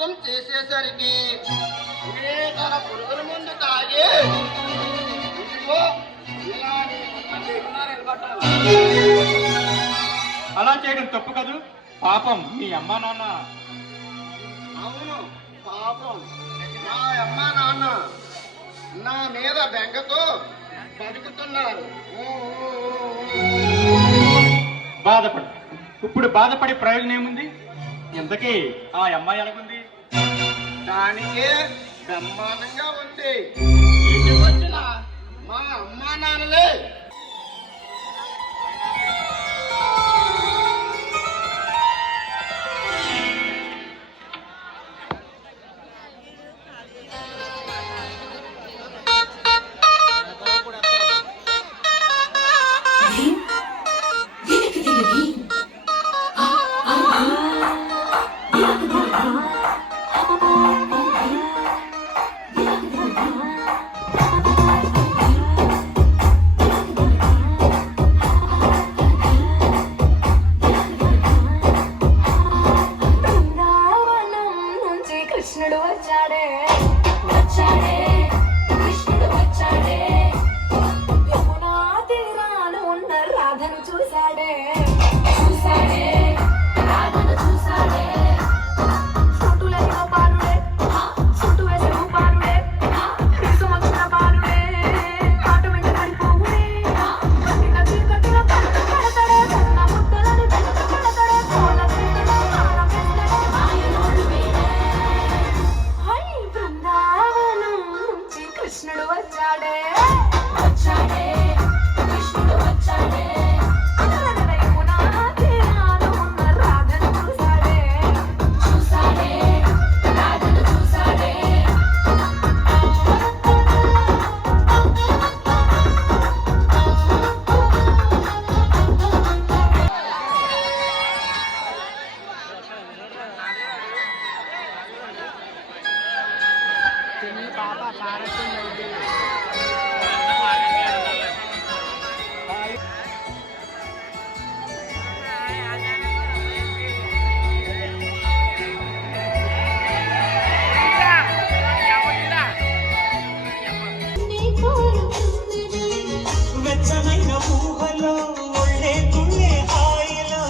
మోసం చేసేసరికి తన పురుగుల ముందు తాగి ఇదిగో ఇలా అలా చేయడం తప్పు కదూ. పాపం మీ అమ్మా నాన్న. అవును పాపం, నా అమ్మా నాన్న నా మీద బెంగతో బతుకుతున్నారు. బాధపడు. ఇప్పుడు బాధపడే ప్రయోజనం ఏముంది? ఇంతకీ ఆ అమ్మాయి ఎలాగుంది? దానికే బ్రహ్మాండంగా ఉంది. ఇంటికి వచ్చిన మా అమ్మా నాన్నలే కృష్ణుడు వచ్చాడే వచ్చాడే కృష్ణుడు వచ్చాడే యమునా తీరాన ఉన్న రాధను చూశాడే చూశాడే రాధను చూశాడే చుట్టులేసిన బాలుడే చుట్టు వేసిన బాలుడే ఇష్టం వచ్చిన బాలుడే పాట వెంట పడిపోవుడే కట్టిన చీకటిన పట్టు పెడతాడే సన్న ముద్దలని వెంట పెడతాడే కోల తీగలో కారం వేస్తాడే మాయలోడు వీడే. హై బృందావనం నుంచి కృష్ణుడు వచ్చాడే వచ్చాడే కృష్ణుడు వచ్చాడే యమునా తీరాన ఉన్న రాధను చూశాడే చూశాడే రాధను చూశాడే. వెచ్చమైన ఊహలో ఒళ్ళే తుళ్ళే హాయిలో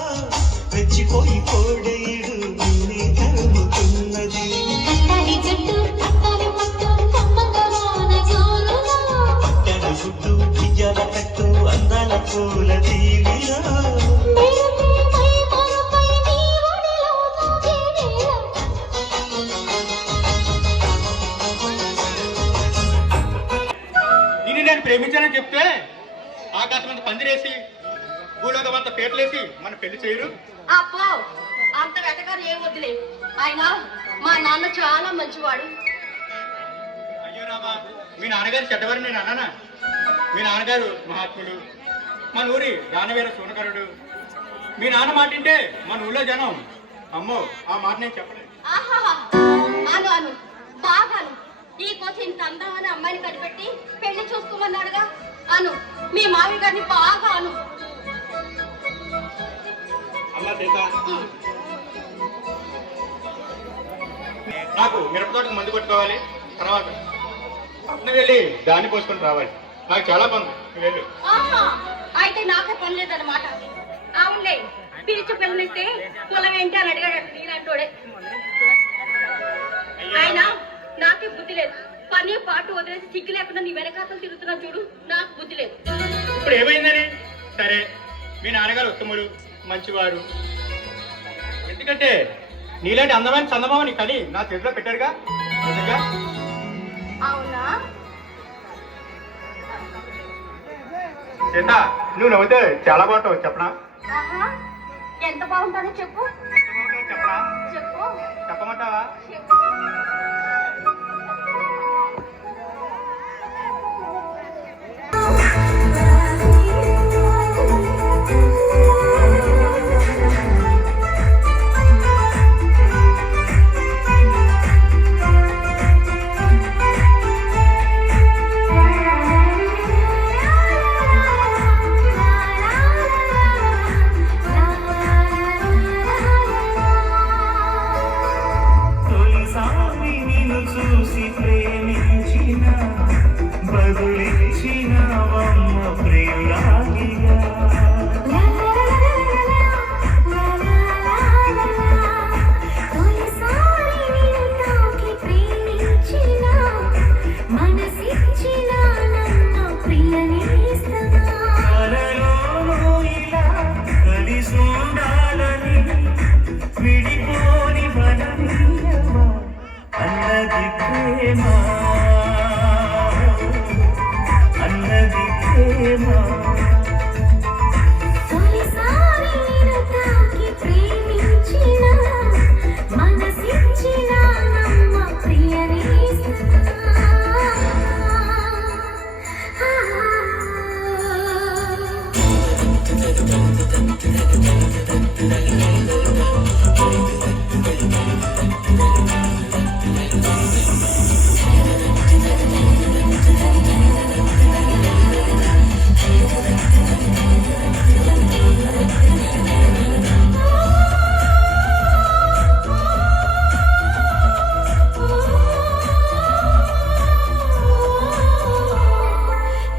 రెచ్చిపోయి కోడేయుడు నిన్నే తరుముతున్నది. పట్టణ చుట్టూ బియ్యాల కట్టు అందాల పూల దీవిలో నిన్ను నేను ప్రేమించానని చెప్తే ఆకాశం అంత పందిరేసి భూలోకం అంత పేర్లేసి మన పెళ్లి చేయరు. అప్పో అంత వెతకారు ఏం వద్దులే. ఆయన మా నాన్న చాలా మంచివాడు. అయ్యో రామా, మీ నాన్నగారు చెడ్డవారు నేను అన్నానా? మీ నాన్నగారు మహాత్ముడు, మన ఊరి దానవీర సూనకరుడు. మీ నాన్న మాట వింటే మన ఊళ్ళో జనం అమ్మో ఆ మాట నేను చెప్పలేదు. ఆహాహా అను అను బాగాను. ఈ కోసం ఇంత అందమైన అమ్మాయిని కనిపెట్టి పెళ్లి చూసుకోమన్నాడుగా. అను మీ మావి గారిని బాగా అను. అమ్మ సీత, నాకు మిరపతోటకు మందు కొట్టుకోవాలి. తర్వాత పట్నం వెళ్ళి దాన్ని పోసుకొని రావాలి. నాకు చాలా పనులు. నువ్వు వెళ్ళు. ఆహా అయితే నాకే పని లేదన్నమాట. అవునులే, పిలిచి పిల్లనిస్తే పొలం ఏంటి అని అడిగాడు నీలాంటోడే. ఆయన నాకే బుద్ధి లేదు. పని పాటు వదిలేసి సిగ్గు లేకుండా నీ వెనకాతలు తిరుగుతున్నా చూడు, నాకు బుద్ధి లేదు. ఇప్పుడు ఏమైందని? సరే, మీ నాన్నగారు ఉత్తముడు, మంచివారు. ఎందుకంటే నీలాంటి అందమైన చందమామని కని నా చేతిలో పెట్టారుగా. నిజంగా అవునా? సీత, నువ్వు నవ్వుతే చాలా బాగుంటావు. చెప్పనా? ఆహా ఎంత బాగుంటానో చెప్పు. చెప్పనా? చెప్పు. చెప్పమంటావా? చెప్పు. ప్రేమ తొలిసారి నిన్ను తాకి ప్రేమించిన మనసిచ్చిన నమ్మ ప్రియనేస్తా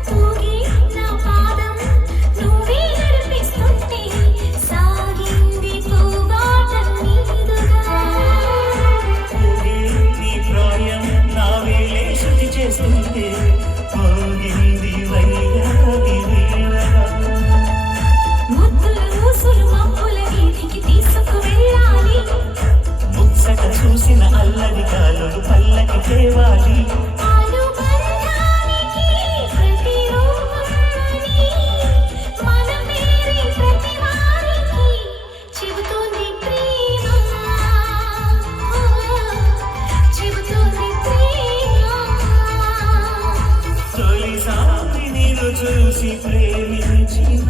తూగి నా పాదం నువ్వే నడిపిస్తుంటే సాగింది తూబాట నీదుగా నీ ప్రాయం నా వేళే శృతి చేస్తుంటే మోగింది వైరాగి వీణగా ముద్దుల ఊసులు మబ్బుల వీధికి తీసుకువెళ్ళాలి ముచ్చట చూసిన అల్లరి కాలులు పల్లకి తేవాలి అనుబంధానికి ప్రతిరూపమని మన పేరే ప్రతి వారికి చెబుతోంది ప్రేమ చెబుతోంది ప్రేమ తొలిసారి నేను చూసి ప్రేమించిన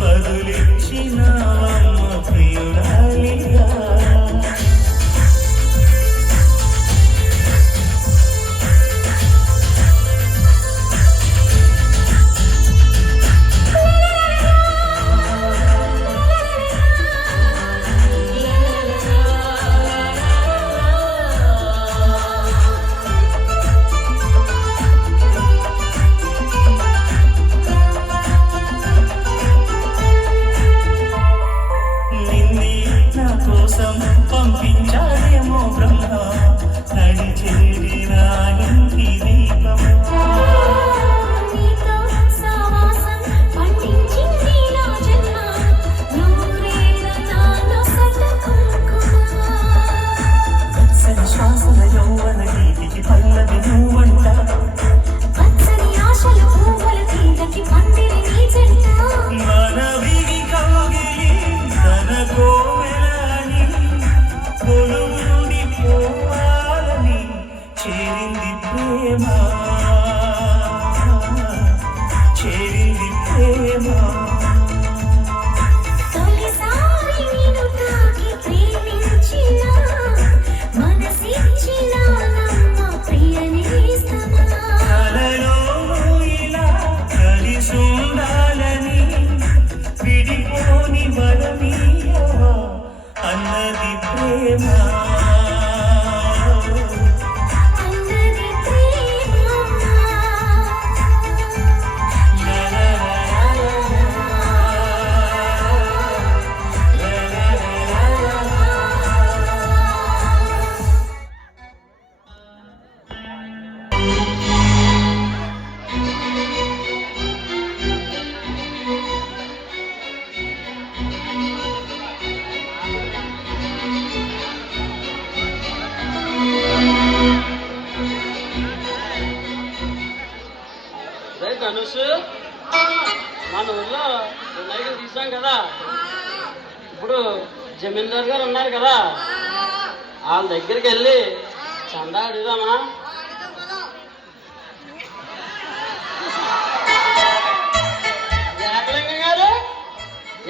బదులిచ్చిన అమ్మ ప్రియురాలిగా నిన్నే నా కోసం పంపించాడేమో బ్రహ్మ నడిచేది నా ఇంటి దీపము నీతో సావాసం పండించింది నా జన్మ నూరేళ్ళ నాలో సతకుంకుమ వెచ్చని శ్వాసల యౌవన గీతికి పల్లవి నువ్వంట పచ్చని ఆశల పువ్వుల తీగకి పందిరి నీ జంట మన విగి కౌగిలి తన కోవెలని కొలువుని పోవాలని చేరింది ప్రేమ చేరింది ప్రేమ తొలిసారి నిన్ను తాకి ప్రేమించిన మనసిచ్చిన నమ్మ ప్రియనేస్తమా కలలో ఇలా కలిసి ఉండాలని విడిపోని వరమీయవా అన్నది ప్రేమ అన్నది ప్రేమ ధనుష్ మన ఊర్లో వినాయకుడు తీసాం కదా ఇప్పుడు జమీందార్ గారు ఉన్నారు కదా వాళ్ళ దగ్గరికి వెళ్ళి చందా అడుగుదామా ఏకలింగం గారు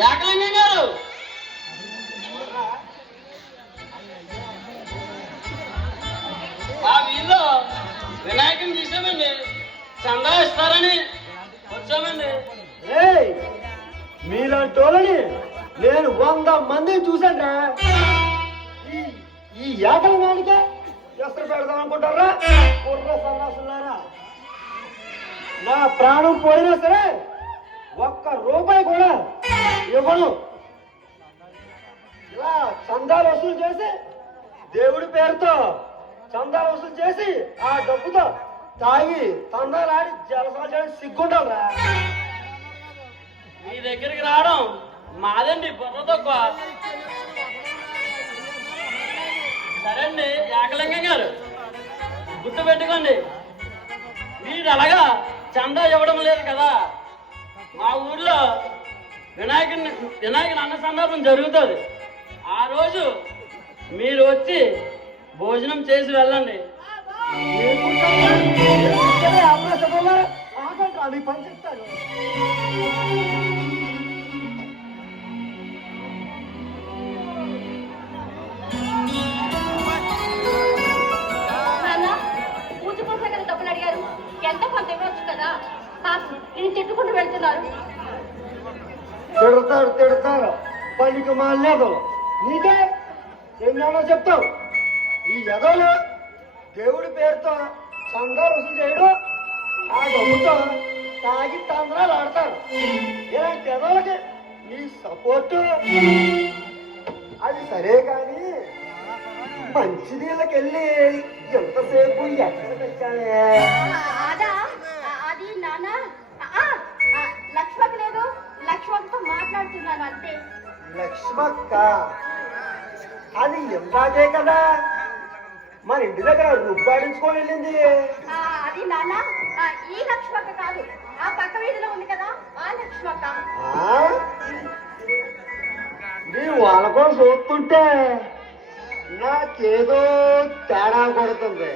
ఏకలింగం గారు ఆ వీళ్ళు వినాయకుని తీసామండి చందా ఇస్తారని వచ్చామండి మీలాంటి వాళ్ళని నేను 100 మందిని చూసానురా. ఈ ఏకలింగానికే ఎసరు పెడదాం అనుకుంటారా కుర్ర సన్నాసులారా? నా ప్రాణం పోయినా సరే ₹1 కూడా ఇవ్వను. ఇలా చందాలు వసూలు చేసి దేవుడి పేరుతో చందాలు వసూలు చేసి ఆ డబ్బుతో తాగి తందాలాడి జలసాలు చేయడం సిగ్గుండాలరా. మీ దగ్గరికి రావడం మాదండి బుర్ర తక్కువ. సరే అండి ఏకలింగం గారు గుర్తు పెట్టుకోండి, మీరు అలాగా చందా ఇవ్వడం లేదు కదా. మా ఊర్లో వినాయకుని అన్న సందర్భం జరుగుతుంది. ఆ రోజు మీరు వచ్చి భోజనం చేసి వెళ్ళండి. అది పని చెప్తాను. నాన్న, పూజ కోసం కదా డబ్బులు అడిగారు, ఎంత కొంత ఇవ్వచ్చు కదా. పాపం నేను తిట్టుకుంటూ వెళ్తున్నారు. తిడతారు పనికి మాలేదు. నీకే ఏమన్నా చెప్తావు? ఈ ఎదలు దేవుడి పేరుతో చందాలు వసూలు చేయడం, ఆ డబ్బుతో తాగి తందరాలు ఆడతారు. ఇలాంటి ఎదలకి నీ సపోర్టు అది సరే కానీ మంచి నీళ్ళకి వెళ్ళి ఎంతసేపు ఎక్కడ తెచ్చానే? అదా అది నాన్న, లక్ష్మకి లేదు, లక్ష్మతో మాట్లాడుతున్నాను అంతే. లక్ష్మక్క అది ఎందాకే కదా మన ఇంటి దగ్గర రుబ్బాడించుకొని వెళ్ళింది. అది నాన్న, ఈ లక్ష్మక్క కాదు, ఆ పక్క వీధిలో ఉంది కదా ఆ లక్ష్మక్క. నీ వాళ్ళకో చూస్తుంటే నాకేదో తేడా కొడుతుంది.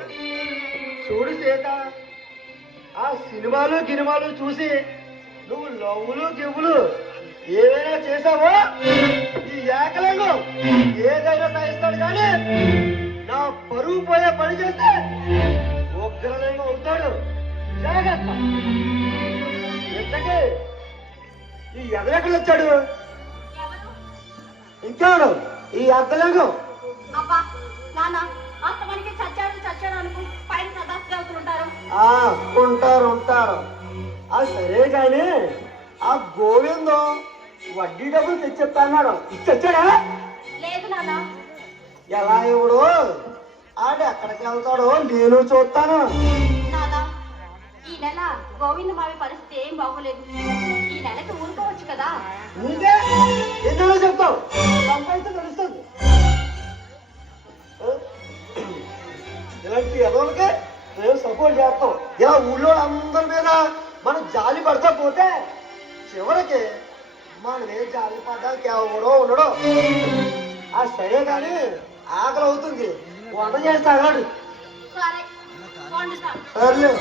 చూడు సీత, ఆ సినిమాలు గినిమాలు చూసి నువ్వు లవ్వులు గివ్వులు ఏవైనా చేసావో ఈ ఏకలింగం ఏదైనా సహిస్తాడు కానీ నా పరువు పోయే పని చేస్తే ఉగ్రలింగం అవుతాడు. జాగ్రత్త. ఇంతకీ ఈ ఎదరెక్కడ వచ్చాడు? ఇంకెవడు ఈ అర్ధలింగం? అబ్బా నాన్న, అంత మనకి చచ్చాడు అనుకో పైన సదాస్తులు ఉంటారు. ఉంటారు. అది సరే కానీ ఆ గోవిందం వడ్డీ డబ్బులు తెచ్చేస్తా అన్నాడు. ఇచ్చొచ్చాడా? లేదు నాన్న. ఎలా ఇవ్వడు? ఆడు ఎక్కడికి వెళ్తాడో నేను చూస్తాను. నాన్న, ఈ నెల గోవింద మావి పరిస్థితి ఏం బాగోలేదు. ఈ నెలకి ఊరుకోవచ్చు కదా. నీకే ఎన్నో చెప్తావు, సంపాదించి తెలుస్తుంది. ఇలాంటి ఎదోలకే మేము సపోర్ట్ చేస్తాం. ఇలా ఊళ్ళో అందరి మీద మనం జాలి పడతా పోతే చివరికి మనమే జాలి పడ్డానికి ఎవడో ఉండడు. ఆ సరే కానీ ఆకలి అవుతుంది, వంట చేస్తాడు. సరే వండుతా. సర్లే.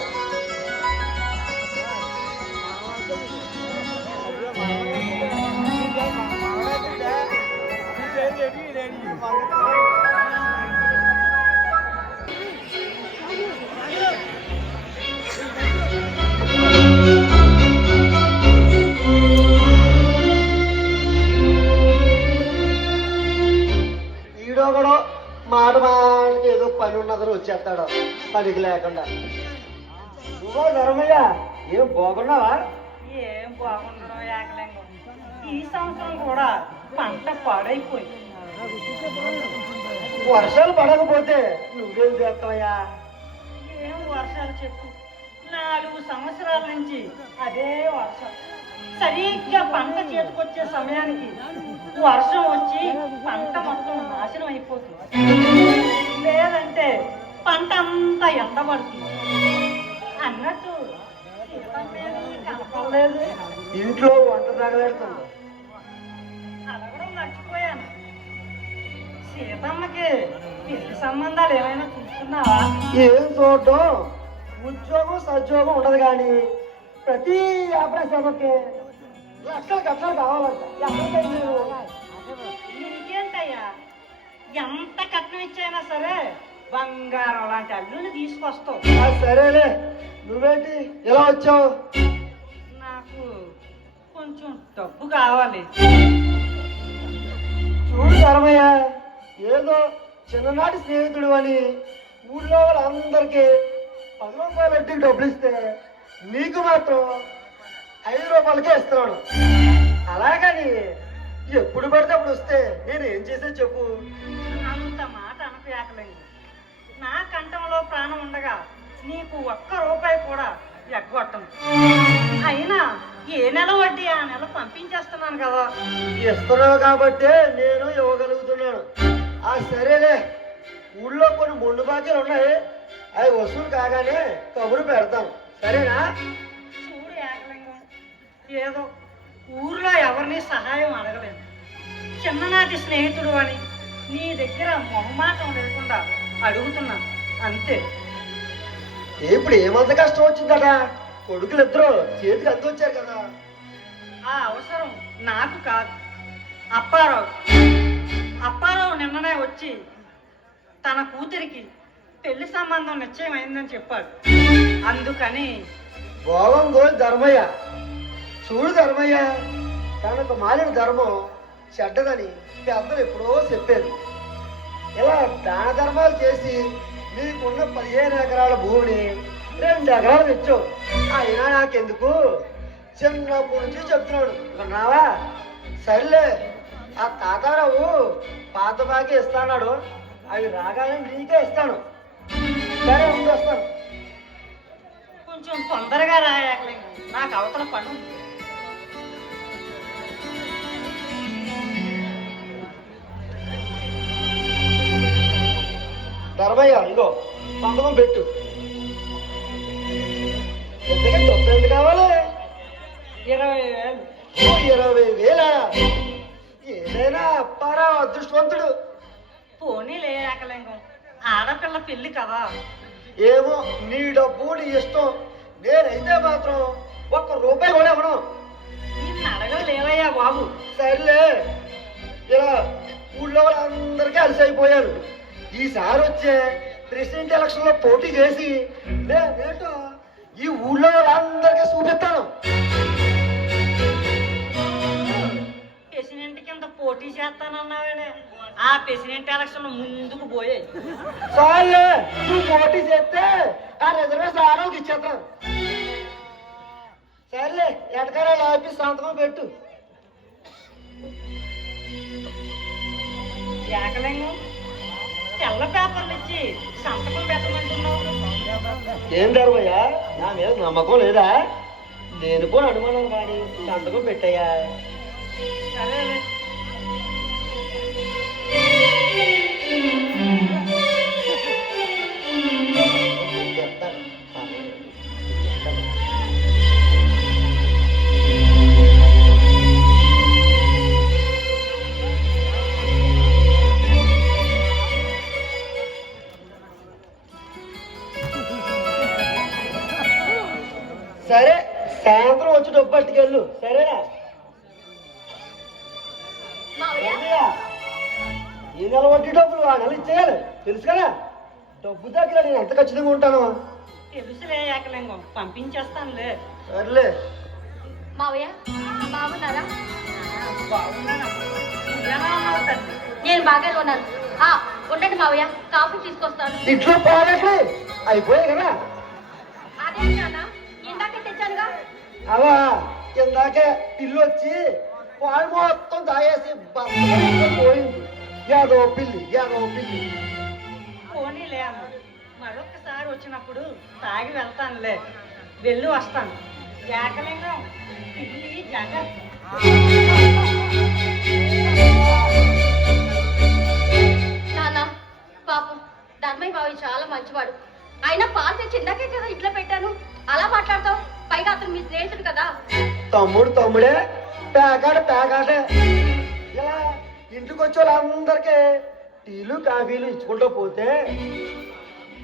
ఈడొకడు మాట ఏదో పని ఉన్నదని వచ్చేస్తాడు పనికి లేకుండా. నువ్వు ధర్మయ్య ఏం బాగున్నావా? ఏం బాగుండడం ఏకలింగం. ఈ సంవత్సరం కూడా పంట పాడైపోయింది. వర్షాలు పడకపోతే నువ్వేం చేస్తావయ్యా? ఏం వర్షాలు చెప్పు, 4 సంవత్సరాల నుంచి అదే వర్షం. సరిగ్గా పంట చేతికొచ్చే సమయానికి వర్షం వచ్చి పంట మొత్తం నాశనం అయిపోతుంది. లేదంటే పంట అంతా ఎండబడుతుంది. అన్నట్టు కనపడలేదు. ఇంట్లో వంట తగలెడుతుంది. అడగడం మర్చిపోయాను. సీతమ్మకి పెళ్లి సంబంధాలు ఏమైనా చూస్తున్నావా? ఏం చూడటం, ఉద్యోగం సద్యోగం ఉండదు కానీ ప్రతి వ్యాపార సభకి లక్షలు కావాలంట. నీకేంటయ్యా, ఎంత కట్నం ఇచ్చైనా సరే బంగారం లాంటి అల్లుని తీసుకొస్తావు. సరేలే, నువ్వేంటి ఎలా వచ్చావు? నాకు కొంచెం డబ్బు కావాలి. చూడు ధర్మయ్య, ఏదో చిన్ననాటి స్నేహితుడు అని ఊళ్ళో వాళ్ళందరికీ 10 రూపాయలు వడ్డీకి డబ్బులు ఇస్తే నీకు మాత్రం 5 రూపాయలకే ఇస్తున్నాడు. అలాగని ఎప్పుడు పడితే అప్పుడు వస్తే నేను ఏం చేసేది చెప్పు? అంత మాట అనకు ఏకలింగం. నా కంఠంలో ప్రాణం ఉండగా నీకు 1 రూపాయి కూడా ఎగ్గొట్టను. అయినా ఏ నెల వడ్డీ ఆ నెల పంపించేస్తున్నాను కదా. ఇస్తున్నావు కాబట్టే నేను ఇవ్వగలుగుతున్నాను. ఆ సరేలే, ఊళ్ళో కొన్ని మొండు బాకీలు ఉన్నాయి, అవి వసూలు కాగానే కబురు పెడతాను. సరేనా? ఏదో ఊర్లో ఎవరిని సహాయం అడగలేదు. చిన్ననాటి స్నేహితుడు అని నీ దగ్గర మొహమాటం లేకుండా అడుగుతున్నాను అంతే. ఇప్పుడు ఏమంత కష్టం వచ్చిందట? కొడుకులు ఇద్దరు చేతికి అంతొచ్చారు కదా. ఆ అవసరం నాకు కాదు, అప్పారావు. అప్పారావు నిన్ననే వచ్చి తన కూతురికి పెళ్లి సంబంధం నిశ్చయమైందని చెప్పాడు. అందుకని బాగుందో ధర్మయ్య. చూడు ధర్మయ్య, తనకు మాలిన ధర్మం చెడ్డదని పెద్దలు ఎప్పుడో చెప్పారు. ఇలా దాన ధర్మాలు చేసి నీకున్న 15 ఎకరాల భూమిని 2 ఎకరాలు తెచ్చావు. అయినా నాకెందుకు? చిన్నప్పటి నుంచి చెప్తున్నాడు విన్నావా? సర్లే, ఆ తాతారావు పాత బాకి ఇస్తాడు, అవి రాగానే నీకే ఇస్తాను. సరే ఉండి వస్తాను. కొంచెం తొందరగా రాయాకలేదు, నాకు అవతల పని ఉంది. ధర్మయ్య ఇగో సంతకం పెట్టు. ఎంతకంటే డబ్బు ఎంత కావాలి? 20,000. 20,000. ఏదైనా అప్పారావు అదృష్టవంతుడు. పోనీ లేకలింగం, ఆడపిల్ల పెళ్లి కదా. ఏమో, నీ డబ్బు నీ ఇష్టం. నేనైతే మాత్రం ₹1 కూడా ఇవ్వను. నిన్ను అడగలేవయ్యా బాబు. సర్లే, ఇలా ఊళ్ళో వాళ్ళందరికీ అలసైపోయారు. ఈసారి వచ్చే ప్రెసిడెంట్ ఎలక్షన్ లో పోటీ చేసి నేనేంటో ఈ ఊళ్ళో వాళ్ళందరికీ చూపిస్తాను. ప్రెసిడెంట్ కింద పోటీ చేస్తానన్నావే, ఆ ప్రెసిడెంట్ ఎలక్షన్ ముందుకు పోయే. చాలే, నువ్వు పోటీ చేస్తే ఆ రిజర్వేషన్ ఆడవాళ్ళకి ఇచ్చేస్తాను. సర్లే, ఎటకారాలు ఆఫీస్ సంతకం పెట్టు. ఏకలింగం, తెల్ల పేపర్లు ఇచ్చి సంతకం పెట్టమంటున్నావు. ఏం ధర్మయ్య, నా మీద నమ్మకం లేదా? నేను కూడా అనుమానం కానీ సంతకం పెట్టయ్యా. సరేలే. సరే, సాయంత్రం వచ్చి డబ్బు పట్టుకెళ్ళు. సరేనా? మావయ్య ధర్మయ్య, ఈ నెల వడ్డీ డబ్బులు ఆ నెల ఇచ్చేయాలి, తెలుసు కదా? డబ్బు దగ్గర నేను ఎంత ఖచ్చితంగా ఉంటాను. తెలుసులే ఏకలింగం, పంపించేస్తానులే. సర్లే. మావయ్య బాగున్నారా? బాగున్నానమ్మా. నువ్వెలా ఉన్నావు తల్లి? నేను బాగానే ఉన్నాను. ఉండండి మావయ్య, కాఫీ తీసుకొస్తాను. ఇంట్లో పాలెట్లే అయిపోయాయి కదా. అదే నాన్న, ఇందాకే తెచ్చానుగా. అవా ఇందాకే పిల్లి వచ్చి పాలు మొత్తం తాగేసి బస్సు పోయింది. యాదో పిల్లి. పోనీలే అమ్మ, మరొక్కసారి వచ్చినప్పుడు తాగి వెళ్తానులే. వెళ్ళి వస్తాను. ఏకలింగం, పిల్లి జాగ్రత్త. నాన్న, పాపం ధర్మయ్య బావి చాలా మంచివాడు. అయినా పాలు తెచ్చి ఇందాకే కదా ఇంట్లో పెట్టాను. అలా మాట్లాడతావు? పైగా అతను మీ స్నేహితుడు కదా. తమ్ముడే, పేకాటే. ఇలా ఇంటికి వచ్చే వాళ్ళందరికీ టీలు కాఫీలు ఇచ్చుకుంటూ పోతే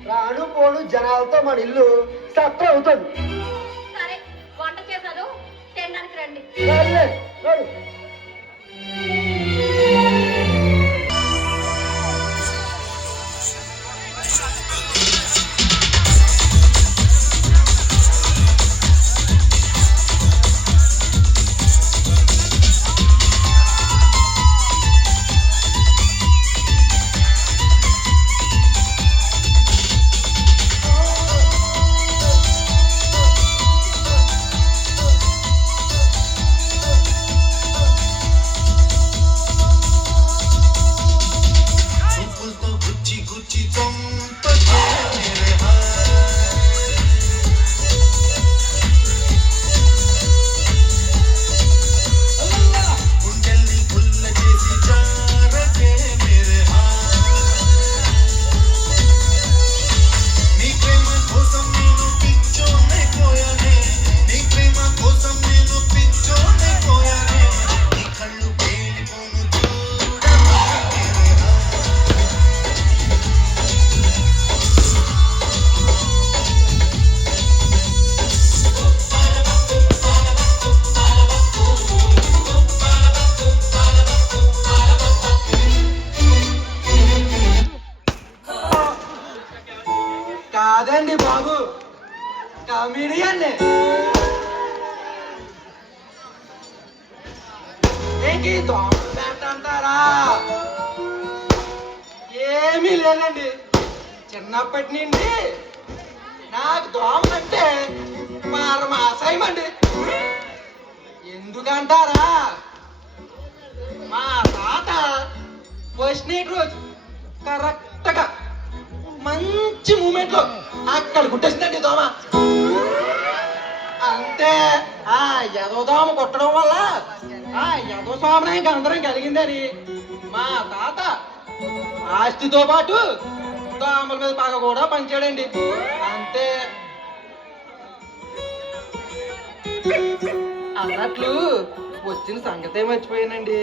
రాను పోను జనాలతో మన ఇల్లు సత్తా అవుతుంది. సరే, వంట చేశాను, తినడానికి రండి. సర్లే, నడు. కామెడియన్. ఏంటి దోమలు అంటారా? ఏమీ లేదండి, చిన్నప్పటి నుండి నాకు దోమలంటే పరమాశయం అండి. ఎందుకంటారా, మా తాత ఫస్ట్ నైట్ రోజు కరెక్ట్గా మంచి మూమెంట్ లో అక్కడ కుట్టేసిందండి దోమ. అంతే ఆ ఎదో దోమ కొట్టడం వల్ల ఆ ఎదో సోమనానికి అందరం కలిగిందని మా తాత ఆస్తితో పాటు దోమల మీద పగ కూడా పంచాడండి. అంతే. అన్నట్లు వచ్చిన సంగతే మర్చిపోయానండి.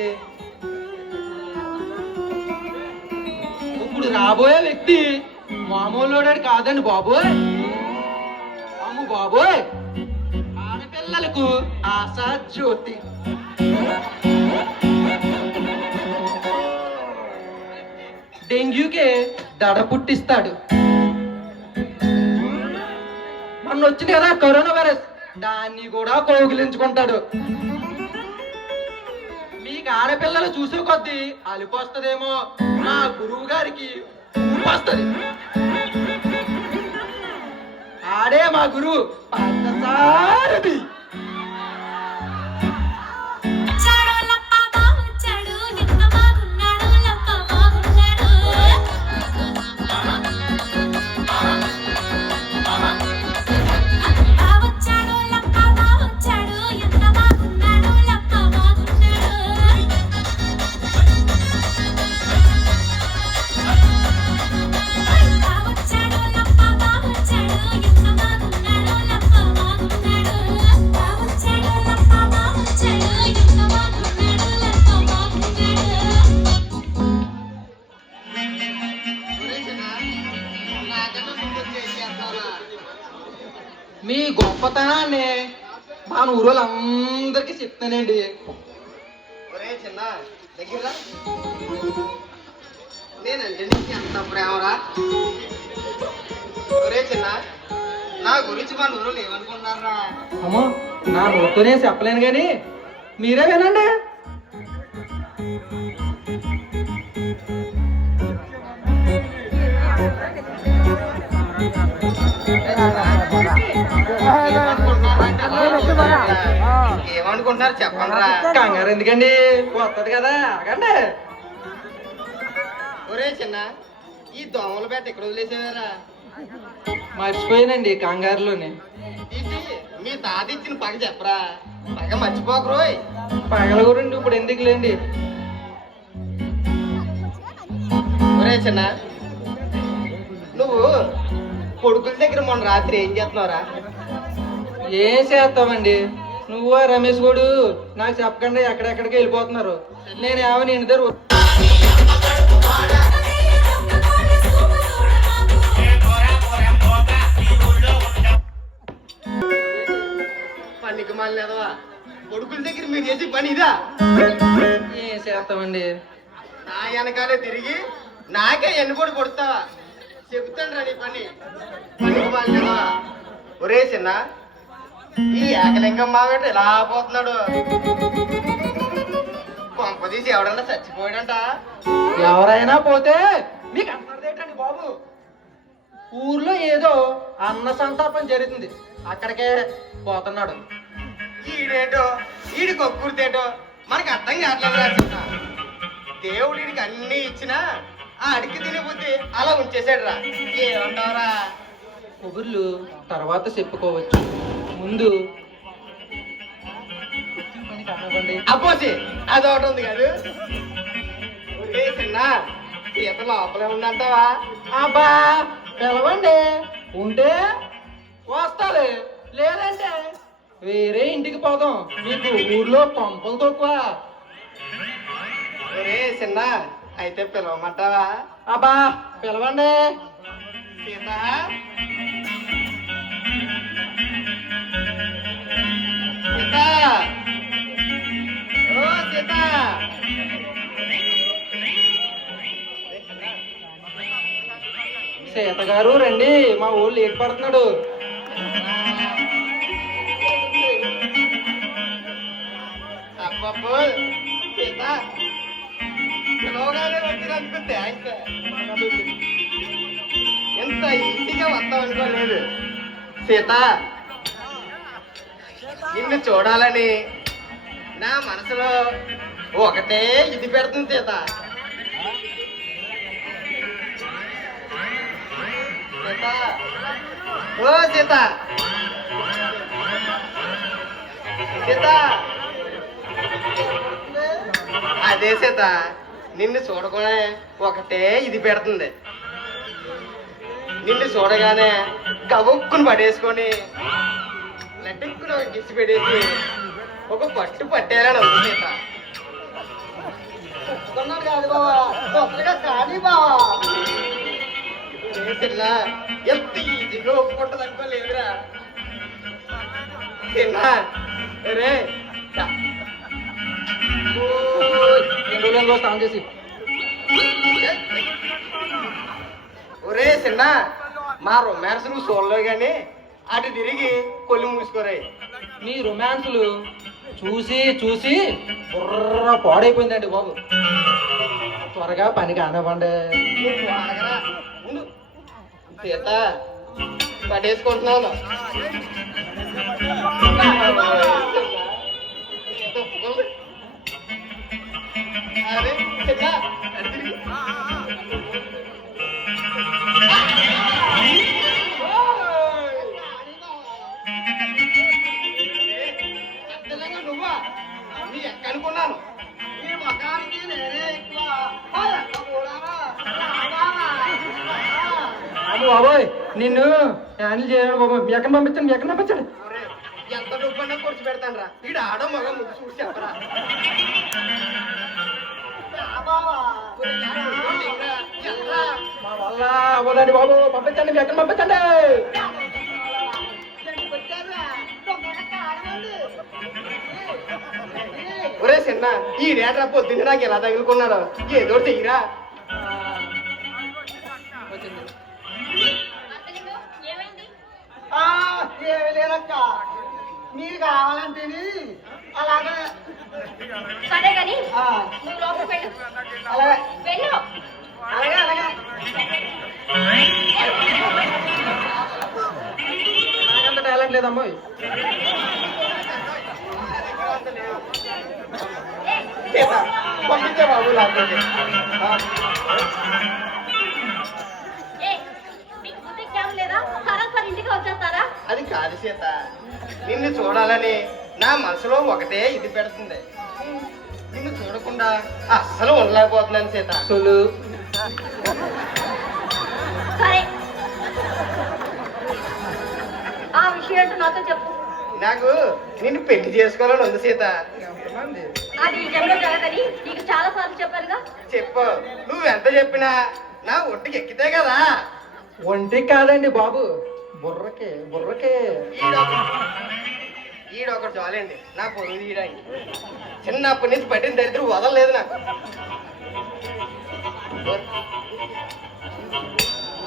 ఇప్పుడు రాబోయే వ్యక్తి మామూలు కాదండి బాబోయ్. అమ్ము బాబోయ్, ఆడపిల్లలకు ఆశా జ్యోతి. డెంగ్యూకే దడ పుట్టిస్తాడు. మొన్న వచ్చింది కదా కరోనా వైరస్, దాన్ని కూడా కౌగిలించుకుంటాడు. మీకు ఆడపిల్లలు చూసే కొద్దీ అలిపి వస్తుందేమో, మా గురువు గారికి వస్తుంది. ఆడే మా గురువు పార్థసారథి. మీ గొప్పతనాన్ని మా ఊరోళ్ళు అందరికీ చెప్తానండి. ఒరే చిన్న దగ్గర నేనంటే నీకు ఎంత ప్రేమరా. ఒరే చిన్న, నా గురించి మా ఊరోళ్ళు ఏమనుకుంటున్నారా? అమ్మో, నా నోటితోనే చెప్పలేను కానీ మీరే వినండి. ఏమనుకుంటున్నారు చెప్పండిరా. కంగారు ఎందుకండి, వస్తుంది కదా, ఆగండి. ఒరే చిన్న, ఈ దోమల బెట్ట ఎక్కడ వదిలేసేవారా? మర్చిపోయానండి కంగారులోనే. ఇది మీ తాత ఇచ్చిన పగ చెప్పరా, పగ మర్చిపోకరోయ్. పగల గురించి ఇప్పుడు ఎందుకులేండి. ఒరే చిన్న, నువ్వు కొడుకుల దగ్గర మొన్న రాత్రి ఏం చేస్తున్నావురా? ఏం చేస్తామండి, నువ్వు రమేష్ గోడు నాకు చెప్పకుండా ఎక్కడెక్కడికి వెళ్ళిపోతున్నారు. నేను ఏమని ఇంటి దగ్గర పనికి మాలేదవా, కొడుకుల దగ్గర మీరు చేసి పని ఇదా? ఏం చేస్తామండి. నా వెనకాలే తిరిగి నాకే ఎన్నుకోడి కొడతావా? చెబుతాను రా నీ పని. పనికి మాలేదవా. ఒరే చిన్న, ఈ ఏకలింగం మావేట ఇలా పోతున్నాడు. కొంపదీసి ఎవడన్నా చచ్చిపోయాడంట. ఎవరైనా పోతే మీకు అంతేటండి బాబు. ఊర్లో ఏదో అన్న సంతాపం జరుగుతుంది, అక్కడికే పోతున్నాడు. ఈడేటో ఈడి కొక్కుర్తేటో మనకు అర్థం కావట్లేదు. దేవుడు వీడికి అన్ని ఇచ్చినా ఆ అడిగి తినిపోతే అలా ఉంచేసాడు రా. ఏమంటావురా? కబుర్లు తర్వాత చెప్పుకోవచ్చు, ముందు అబ్బోసి అదొకటి ఉంది కాదు. ఒరే చిన్న, సీత లోపలే ఉందంటావా? అబ్బా పిలవండి, ఉంటే వస్తాలే, లేదంటే వేరే ఇంటికి పోదాం. మీకు ఊర్లో పంపలు తక్కువ. ఒరే చిన్న, అయితే పిలవమంటావా? అబ్బా పిలవండి. సీత, సీత, ఓ సీత. సీత గారు రండి, మా ఊళ్ళు ఏర్పడుతున్నాడు. ఆ అబ్బబ్బో సీత పిలవగానే వచ్చినందుకు థ్యాంక్స్. ఎంత ఈజీగా వస్తాం అనుకోలేదు సీత. నిన్ను చూడాలని నా మనసులో ఒకటే ఇది పెడుతుంది సీత. సీత ఓ సీత సీత అదే సీత నిన్ను చూడగానే ఒకటే ఇది పెడుతుంది. నిన్ను చూడగానే కవుక్కుని పడేసుకొని లడ్డుక్కుని ఒక గిసి పెట్టేసి ఒక పట్టు పట్టేయాలని ఉంది సీత. ఒప్పుకున్నాడు కాదు బావా, తొందరగా కానీ బావా. తిన్నా ఎంత ఈజీగా ఒప్పుకుంటుంది అనుకోలేదురా తిన్నా. రే స్నానం చేసి ఒరే చిన్న మా రొమాన్స్ నువ్వు చూడలేవు కానీ అటు తిరిగి కొల్లు మూసుకోరే. మీ రొమాన్సులు చూసి చూసి బుర్ర పాడైపోయిందండి బాబు. త్వరగా పని కానివ్వండి. నువ్వు ఆగరా, ఉండు. సీత పడేసుకుంటున్నాను. అరే చిన్న అటు తిరిగి. నువ్వా నీ ఎక్కనుకున్నాను నీ మొఖానికి నేనే ఎక్కువ. బాబోయ్ నిన్ను హ్యాండిల్ చేయడం బాబు. మీ ఎక్కడ పంపించండి, మీ ఎక్కడ పంపించండి. ఎంత డబ్బన్నా ఖర్చు పెడతాను రా. ఈడు ఆడ మగ ముందు చూసి చెప్పరా. మా వల్ల అవ్వదండి బాబు, పంపించండి, మీ ఎక్కడ పంపించండి. ఒరే చిన్న ఈ రేట్రా పొద్దున్న నాకు ఎలా తగులుకున్నాడు. ఏదో చెయ్యరా. అత్తలింగం, ఏమైంది? ఏమీ లేదక్క, మీరు కావాలంటే అలాగే. సరే గాని నువ్వు లోపలికి వెళ్ళు. అలాగే వెళ్ళు. అలాగే అలాగే నాకంత టాలెంట్ లేదమ్మాయి. పంపించే బాబు లేకపోతే. ఏయ్, మీకు బుద్ధి జ్ఞానం లేదా? సరాసరి ఇంటికి వచ్చేస్తారా? అది కాదు సీత, నిన్ను చూడాలని నా మనసులో ఒకటే ఇది పెడుతుంది. నిన్ను చూడకుండా అస్సలు ఉండలేకపోతున్నాను సీత. సరే, ఆ విషయం ఏంటో నాతో చెప్పు. నాకు నిన్ను పెళ్లి చేసుకోవాలని ఉంది సీత. అది ఈ జన్మలో జరగదని నీకు చాలా సార్లు చెప్పానుగా. చెప్పు, నువ్వెంత చెప్పినా నా ఒంటికి ఎక్కితే కదా. ఒంటికి కాదండి బాబు, బుర్రకే బుర్రకే. ఈడొకటి చాలండి నా పొరుగు తీయడానికి. చిన్నప్పటి నుంచి పట్టిన దరిద్రం వదలలేదు నాకు.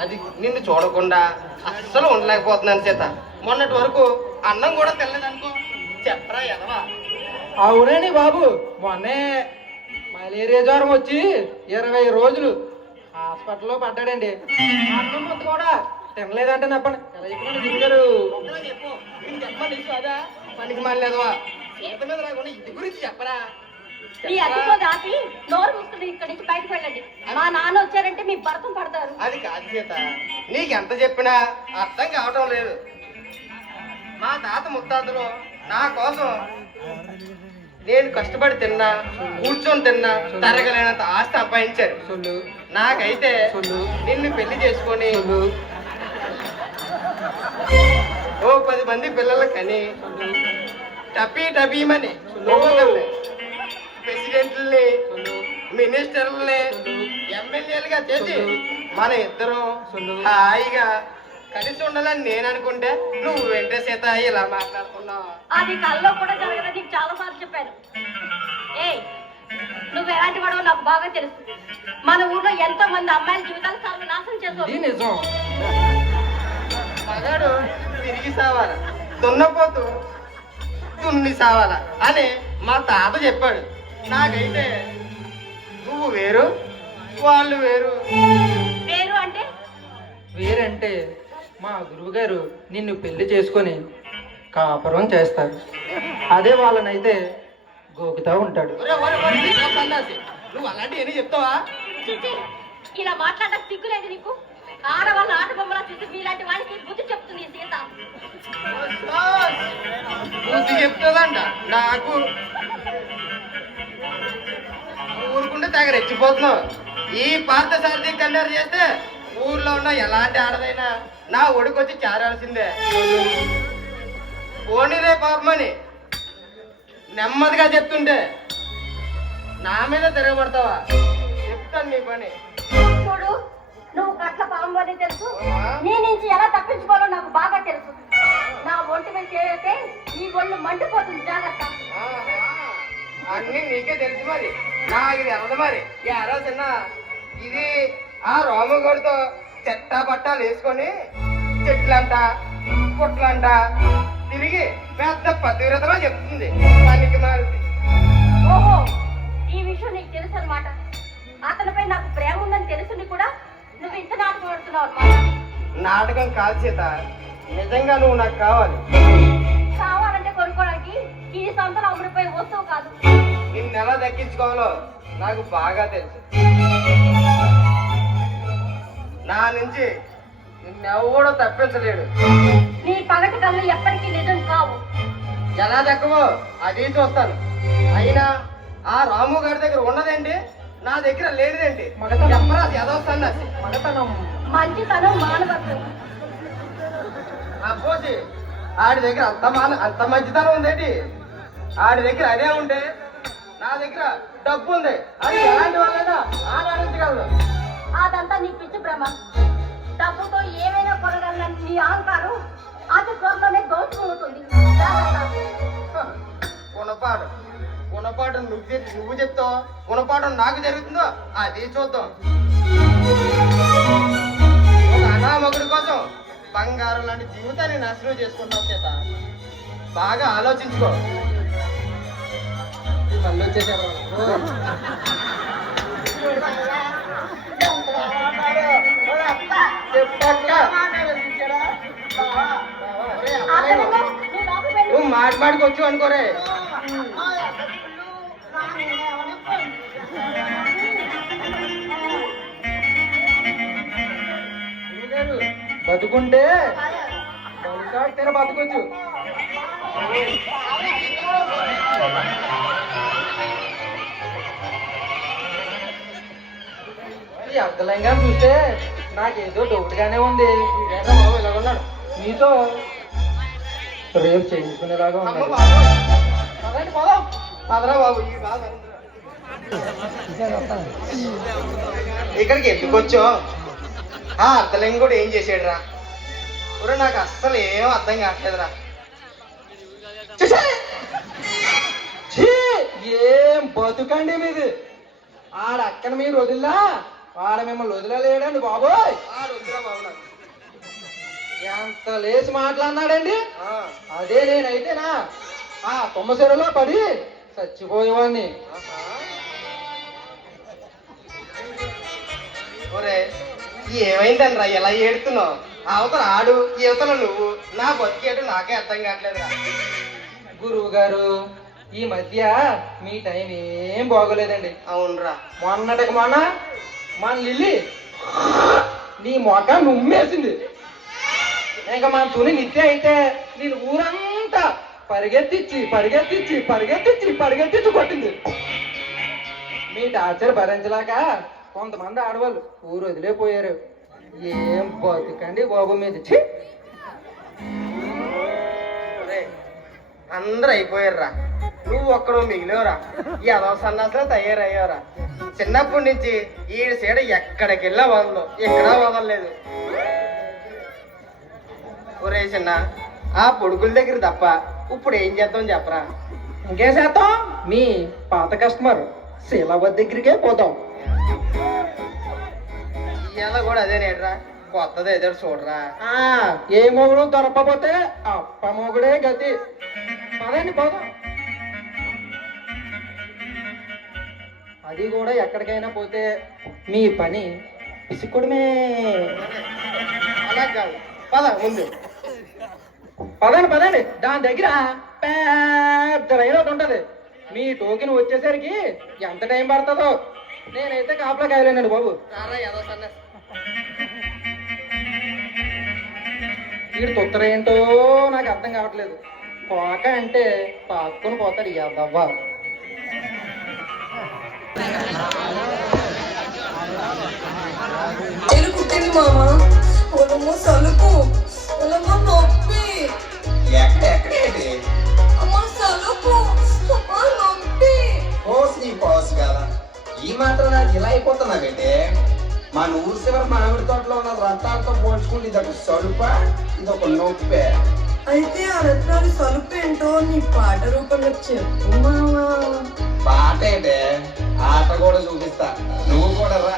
అది నిన్ను చూడకుండా అస్సలు ఉండలేకపోతున్నాను సీత. మొన్నటి వరకు అన్నం కూడా తినలేదనుకో. చెప్పరా ఎదవా. అవునండి బాబు, మొన్నే మలేరియా జ్వరం వచ్చి 20 రోజులు హాస్పిటల్లో పడ్డాడండి. అన్నం ముద్ద కూడా తినలేదంటే నప్పండి. ఎలా చెప్పినట్టు తిరిగారు. చెప్పు, నేను చెప్పండి కాదా పనికి మాలేదవా. సీత మీద రాకుండా ఇది గురించి చెప్పరా. మీ అతితో దాటి నోరు మూసుకుని ఇక్కడి నుంచి బయటకు వెళ్ళండి. మా నాన్న వచ్చారంటే మీ భర్తం పడతారు. అది కాదు సీత, నీకెంత చెప్పినా అర్థం కావటం లేదు. మా తాత ముత్తాతలు నా కోసం నేను కష్టపడి తిన్నా, కూర్చొని తిన్నా తరగలేనంత ఆస్తి సంపాదించారు. నాకైతే నిన్ను పెళ్లి చేసుకొని ఓ 10 మంది పిల్లలు కని టపీమని ప్రెసిడెంట్లని, మినిస్టర్లని, ఎమ్మెల్యేలుగా చేసి మన ఇద్దరం హాయిగా కలిసి ఉండాలని నేను అనుకుంటే నువ్వు వెంటే సీత ఇలా మాట్లాడుతున్నావు. అది కల్లో కూడా జరగదని నీకు చాలా సార్లు చెప్పాను. ఏయ్, నువ్వు ఎలాంటి వాడో నాకు బాగా తెలుసు. మన ఊర్లో ఎంతో మంది అమ్మాయిల జీవితాలు సర్వనాశనం చేసావు. ఇది నిజం. మగాడు తిరిగి సావాలి. దున్నపోతూ దున్ని సావాల అని మా తాత చెప్పాడు. నాకైతే నువ్వు వేరు వాళ్ళు వేరు. వేరు అంటే వేరంటే మా గురువుగారు నిన్ను పెళ్లి చేసుకొని కాపురం చేస్తారు. అదే వాళ్ళనైతే గోకుతా ఉంటాడు. ఒరే, ఒరే, ఒరే, నీకు సన్నాసి. నువ్వు అలాంటివి ఎన్ని చెప్తావా? చిచి, ఇలా మాట్లాడడానికి సిగ్గులేదు నీకు? ఆడవాళ్ళ ఆట బొమ్మలా చూసి మీలాంటి వాడికి బుద్ధి చెప్తుంది ఈ సీత. బుద్ధి చెప్తుందంట నాకు. ఊరుకుంటే తెగ రెచ్చిపోతున్నావు. ఈ పాత సారథి కన్నెరు చేస్తే ఊర్లో ఉన్న ఎలాంటి ఆడదైనా నా ఒడికొచ్చి చేరాల్సిందే. పోనీలే పాపమని నెమ్మదిగా చెప్తుంటే నా మీద తిరగబడతావా? చెప్తాను నీ పని. చూడు, నువ్వు కట్ల పాము అని తెలుసు, నీ నుంచి ఎలా తప్పించుకోవాలో నాకు బాగా తెలుసు. నా ఒంటి మీద చేస్తే నీ ఒళ్ళు మండిపోతుంది, జాగ్రత్త. అన్ని నీకే తెలుసు మరి, నాకు ఇది ఎవరు మరి. ఎరా చిన్న, ఇది ఆ రాముగారితో చెట్టా పట్టాలు వేసుకొని చెట్లంట పుట్లంట తిరిగి పెద్ద పతివ్రతలో చెప్తుంది. దానికి మారింది. ఓహో, ఈ విషయం నీకు తెలుసు అనమాట. అతనిపై నాకు ప్రేమ ఉందని తెలుసుని కూడా నువ్వు ఇంత నాటకం ఆడుతున్నావు అనమాట. నాటకం కాదు సీత, నిజంగా నువ్వు నాకు కావాలి. కావాలంటే కొనుక్కోవడానికి ఈ సంతలో అమ్ముడిపోయే వస్తువు కాదు. నిన్ను ఎలా దక్కించుకోవాలో నాకు బాగా తెలుసు. నా నుంచి నిన్నెవడో తప్పించలేడు. నీ పగటి కళ్ళు ఎప్పటికీ నిజం కావు. ఎలా దక్కవో అది చూస్తాను. అయినా ఆ రాము గారి దగ్గర ఉన్నదేంటి, నా దగ్గర లేనిదేంటి? చెప్పరా ఎదవస్తాను. మగతనం మంచితనం మానవత్వం. అబ్బోసి, ఆడి దగ్గర అంత మంచితనం ఉందేంటి? ఆడి దగ్గర అదే ఉంటే నా దగ్గర డబ్బు ఉంది. అది ఎలాంటి వాళ్ళైనా ఆనందించగలరు. అదంతా నీ పిచ్చి భ్రమ. డబ్బుతో ఏమైనా కొనగలనని నీ అహంకారం అతి త్వరలోనే దోచుకుంటుంది. గుణపాఠం నువ్వు చెప్తావు, గుణపాఠం నాకు జరుగుతుందో అది చూద్దాం. ఒక అనామకుడి కోసం బంగారం లాంటి జీవితాన్ని నాశనం చేసుకుంటావు చేత. బాగా ఆలోచించుకో. మళ్ళీ వచ్చేసారు. నువ్వు మాటికి వచ్చు అనుకోరే. బతుకుంటే తెర బతుకొచ్చు. ఈ అర్థలంగా చూస్తే నాకేదో డౌట్గానే ఉంది. ఏదో బాబు ఇలా ఉన్నాడు, నీతో రేపు చేయించుకునేలాగా ఉన్నాడు. పదరా బాబు, ఈ బాధ ఇక్కడికి ఎందుకు వచ్చో? ఆ అర్థలింగ కూడా ఏం చేసాడురా? ఊరే నాకు అస్సలు ఏం అర్థం కావట్లేదురా. ఏం బతుకండి మీది. ఆడక్కన మీరు వదిలా, వాడ మిమ్మల్ని వదిలేడండి బాబోయ్. ఎంత లేచి మాట్లాడినాడండి. అదే నేనైతేనా ఆ తుమ్మసెరలో పడి చచ్చిపోయేవాడిని. ఒరే, ఏమైందనరా ఎలా ఏడుతున్నావు? అవతల ఆడు, యువతల నువ్వు. నా బతికేటు నాకే అర్థం కావట్లేదురా. గురువు గారు, ఈ మధ్య మీ టైం ఏం బాగోలేదండి. అవునరా. మొన్నటికి మొన్న మన లిల్లీ నీ మొక్క నుమ్మేసింది. ఇంకా మన తుని నిత్య అయితే నేను ఊరంతా పరిగెత్తించి పరిగెత్తించి పరిగెత్తించి పరిగెత్తించి కొట్టింది. మీ టార్చర్ భరించలేక కొంతమంది ఆడవాళ్ళు ఊరు వదిలేపోయారు. ఏం బతుకండి బాబు మీద. అందరూ అయిపోయారురా, నువ్వు ఒక్కడు మిగిలేవరా. ఈ అదవ సన్నాసులో తయారయ్యావురా. చిన్నప్పటి నుంచి ఈ సీడ ఎక్కడికి వెళ్ళా వదలదు, ఎక్కడా వదలలేదు. ఒరే చిన్న, ఆ పొడుగుల దగ్గర తప్ప ఇప్పుడు ఏం చేద్దాం చెప్పరా? ఇంకేం చేద్దాం? మీ పాత కస్టమర్ శీలావతి దగ్గరికే పోతాం. ఇవాళ కూడా అదే నేట్రా. కొత్తది ఏదో చూడరా. ఏ మొగుడు దొరకకపోతే అప్ప మొగుడే గతి. పదండి పోదాం. అది కూడా ఎక్కడికైనా పోతే మీ పని పిసుకుడమే. అలా కాదు, పద ముందు. పదండి దాని దగ్గర పెద్ద రైలు ఒకటి ఉంటది. మీ టోకెన్ వచ్చేసరికి ఎంత టైం పడుతుందో నేనైతే కాపలా కాయలేనండి బాబు. రారా ఏదో సన్న. వీడు తొత్తర ఏంటో నాకు అర్థం కావట్లేదు. కోక అంటే పాక్కుని పోతాడు యాదవ్వ. కుట్టింది మామ, పొలము సలుపు, పొలము నొప్పి. ఎక్కడేంటి అమ్మ సలుపు, అమ్మ నొప్పి. పోసు నీ పోసు కదా. ఈ మాత్రం నాకు ఇలా అయిపోతున్నావేంటే. మా ఊరు చివరి మామిడి తోటలో ఉన్న రథాలతో పోల్చుకుంటే ఇదొక సలుప, ఇదొక నొప్పే. అయితే ఆ రత్నాలు సలుపు ఏంటో నీ పాట రూపంలో చెప్పు మావా. పాట ఏంటే, ఆట కూడా చూపిస్తా, నువ్వు కూడా రా.